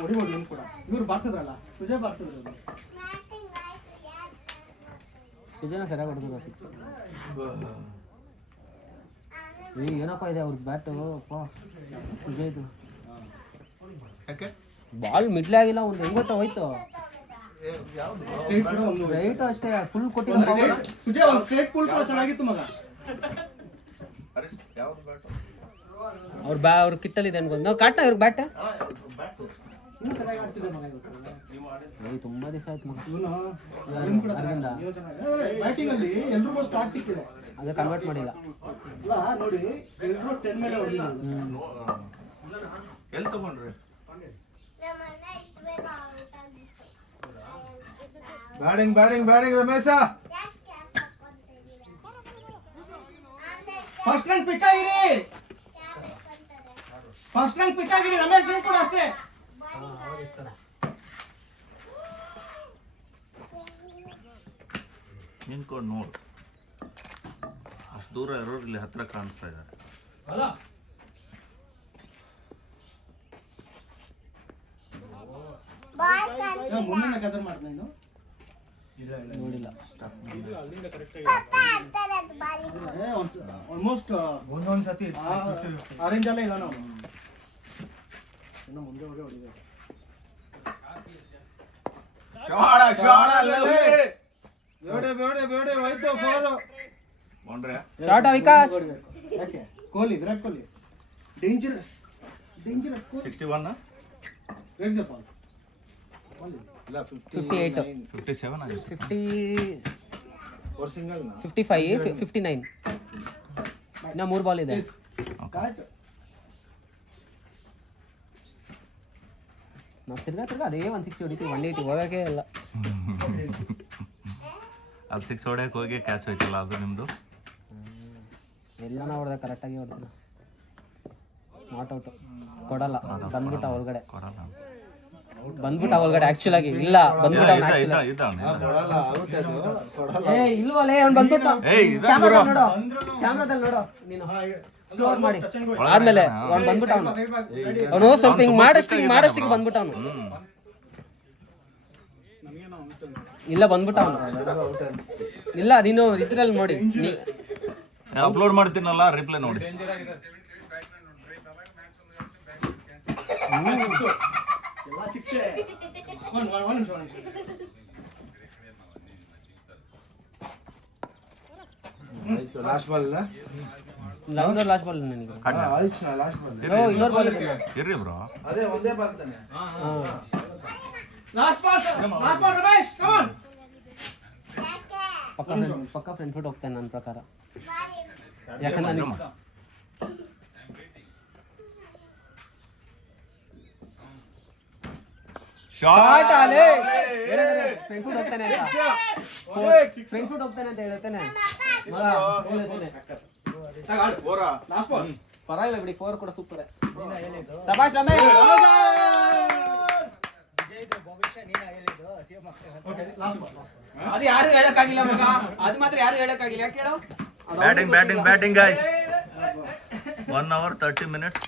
ಹೊಡಿಬೋದು ಇವನು ಕೂಡ ಇವ್ರು ಬಾರ್ಸಿದ್ರಲ್ಲ ಸುಜಯ್ ಬಾರ್ಸಿದ್ರು ಸುಜನ ಸರಿಯಾಗಿ ಹೊಡೆದ್ರು ಸಿಕ್ಸ್ ಏನಪ್ಪ ಇದೆ ಅವ್ರ ಬ್ಯಾಟು ಸುಜಯ್ದು ಯಾಕೆ ಬಾಲ್ ಮಿಡ್ಲೇ ಆಗಿಲ್ಲ ಒಂದು ಹೆಂಗೊತ್ತ ಹೋಯ್ತು ಸ್ಟ್ರೈಟ್ ಕೂಡ ಒಂದು ರೈಟ್ ಅಷ್ಟೇ ಫುಲ್ ಕೊಟ್ಟಿಲ್ಲ ಸುಜಯ್ ಒಂದು ಸ್ಟ್ರೈಟ್ ಪೂಲ್ ಕೂಡ ಚೆನ್ನಾಗಿತ್ತು ಮಗ ಯಾವ್ದು ಬ್ಯಾಟು? ಅವ್ರ ಕಿಟ್ಟಲ್ಲಿದೆ ಅನ್ಕೊಂಡು ನಾವು ಕಾಟ ಇವ್ರ ಬ್ಯಾಟ್ ಇನ್ನು ಚೆನ್ನಾಗಿ ಆಡ್ತಿದ್ದೆ ಮಗ ತುಂಬಾ ದಿವಸ ಆಯ್ತು ಮಗ ಇವನು ಕೂಡ ಅರವಿಂದ ಬ್ಯಾಟಿಂಗ್ ಅಲ್ಲಿ ಎಲ್ರಿಗೂ ಸ್ಟಾರ್ಟ್ ಸಿಕ್ಕಿದೆ ಅದೇ ಕನ್ವರ್ಟ್ ಮಾಡಿಲ್ಲ ಅಲ್ಲ ನೋಡಿ ಎಲ್ರು 10 ಮೇಲೆ ಹೊಡಿದ್ರು ಎಲ್ಲಿ ತಗೊಂಡ್ರಿ? ನಮ್ಮನ್ನ ಇಷ್ಟು ಬೇಗ ಔಟ್ ಆಗಿತ್ತು. ಬ್ಯಾಟಿಂಗ್ ರಮೇಶ. ಯಾಕೆ ಹಾಕೊಂತಿದ್ದೀರಾ? ಆಮೇಲೆ ಫಸ್ಟ್ ರಂಗ್ ಪಿಕ್ ಆಗಿರಿ ಫಸ್ಟ್ ರಂಗ್ ಪಿಕ್ ಆಗಿರಿ ರಮೇಶ್ ನೀವು ಕೂಡ ಅಷ್ಟೇ ನಿಂತ್ಕೊಂಡು ನೋಡು, ಅಷ್ಟು ದೂರ ಇರೋರು ಇಲ್ಲಿ ಹತ್ರ ಕಾಣಿಸ್ತಾ ಇದ್ದಾರೆ. ಬಾಲ್ ಕಾಣಿಸ್ತಿಲ್ಲ. ಮುಂದಿನ ಕದರ್ ಮಾಡ್ದೆ ನೀನು ನೋಡಿಲ್ಲ ಪಪ್ಪ ಆಡ್ತಾರೆ ಅದು ಬಾಲಿಂಗ್. ಆಲ್ಮೋಸ್ಟ್ ಒಂದೊಂದ್ಸತಿ ಆರೆಂಜ್ ಅಲ್ಲೇ ಇದಾನ ಅವನು ಇನ್ನು ಮುಂದೆ ಹೋಗಿ ಹೊಡಿಬೇಕು ಬೇಡ ಹೋಯ್ತು ಫೋರ್. ಬೌಂಡ್ರಿ ಶಾರ್ಟ್ ವಿಕಾಸ್ ಯಾಕೆ Kohli Virat Kohli dangerous 61 where the ball ಇಲ್ಲ 58 57 ಆಗಿದೆ. 50 ಫೋರ್ ಸಿಂಗಲ್ 55 59 ಇನ್ನ 3 ಬಾಲ್ ಇದೆ ಕಾಟ್ ನಾವು ತಿರ್ಗಾ ಅದೇ 160 ಹೊಡಿತೀವಿ 180 ಹೋಗೋಕೆ ಇಲ್ಲ ಅದು 6 ಹೊಡ್ಯಕ್ಕೆ ಹೋಗಿ ಕ್ಯಾಚ್ ಹೋಯ್ತಲ್ಲ ಅದು ನಿಮ್ಮದು. ಎಲ್ಲ ನಾವು ಹೊಡೆದ ಕರೆಕ್ಟಾಗಿ ಹೊಡ್ತೀವಿ ನಾಟ್ ಔಟ್ ಕೊಡಲ್ಲ ಬಂದ್ಬಿಟ್ಟ ಒಳಗಡೆ ಕೊಡಲ್ಲ. ಬಂದ್ಬಿಟ್ಟ ಒಳಗಡೆ ಆಕ್ಚುಲ್ ಆಗಿ ಇಲ್ಲ ಬಂದ್ಬಿಟ್ಟ ಅವ್ನು actual ಆಗಿ. ಕೊಡಲ್ಲ ಆಗುತ್ತೆ ಅದು ಕೊಡಲ್ಲ. ಏ ಇಲ್ವಲ್ಲೇ ಅವ್ನು ಬಂದ್ಬಿಟ್ಟ ಕ್ಯಾಮ್ರಾದಲ್ಲಿ ನೋಡು ಕ್ಯಾಮ್ರಾದಲ್ಲಿ ನೋಡು ನೀನು ಸ್ಲೋರ್ ಮಾಡಿ ಆದ್ಮೇಲೆ ಅವ್ನು ಬಂದ್ಬಿಟ್ಟ ಅವನು ಸ್ವಲ್ಪ ಹಿಂಗ್ ಮಾಡಷ್ಟಿಗೆ ಬಂದ್ಬಿಟ್ಟ ಅವನು ಇಲ್ಲ ಬಂದ್ಬಿಟ್ಟ ಅವನು ಇಲ್ಲ ನೀನು ಇದ್ರಲ್ಲಿ ನೋಡಿ ಅಪ್ಲೋಡ್ ಮಾಡ್ತೀನಲ್ಲ ರಿಪ್ಲೈ ನೋಡಿ. ಎಲ್ಲ ಸಿಕ್ಸೆ ಒಂದು ನಿಮಿಷ ಆಯ್ತು ಲಾಸ್ಟ್ ಬಾಲ್ ಇಲ್ಲ ಲಾಸ್ಟ್ ಬಾಲ್ ನನಗೆ ಆಯ್ತು ಲಾಸ್ಟ್ ಬಾಲ್ ಇನ್ನೊಂದು ಬಾಲ್ ಇರ್ರಿ ಬ್ರೋ. ಅದೇ ಒಂದೇ ಬಾಲ್ ತಾನೆ. Last pass Ramesh come on ಪಕ್ಕ ಫ್ರಂಟ್ ಫುಟ್ ಹೋಗ್ತಾನೆ ನನ್ನ ಪ್ರಕಾರ ಬಾಲ್ ಯಾಕಂದ್ರೆ ನನಗೆ ಶಾರ್ಟ್ ಫ್ರಂಟ್ ಫುಟ್ ಹೋಗ್ತಾನೆ ಅಂತ ಫ್ರಂಟ್ ಫುಟ್ ಹೋಗ್ತಾನೆ ಅಂತ ಹೇಳ್ತಾನೆ ಮಗ ಹೇಳ್ತಾನೆ ಲಾಸ್ಟ್ ಬಾಲ್ ಪರವಾಗಿಲ್ಲ ಬಿಡಿ 4 ಕೂಡ ಸೂಪರ್ ಶಬಾಷ್ ರಮೇಶ್ ಅದು ಯಾರು ಹೇಳಕ್ಕಾಗಿಲ್ಲ ಮಗ ಅದು ಮಾತ್ರ ಯಾರು ಹೇಳಕ್ಕಾಗಿಲ್ಲ ಯಾಕೆ ಹೇಳೋ ಬ್ಯಾಟಿಂಗ್ ಗೈಸ್ 1 hour 30 minutes.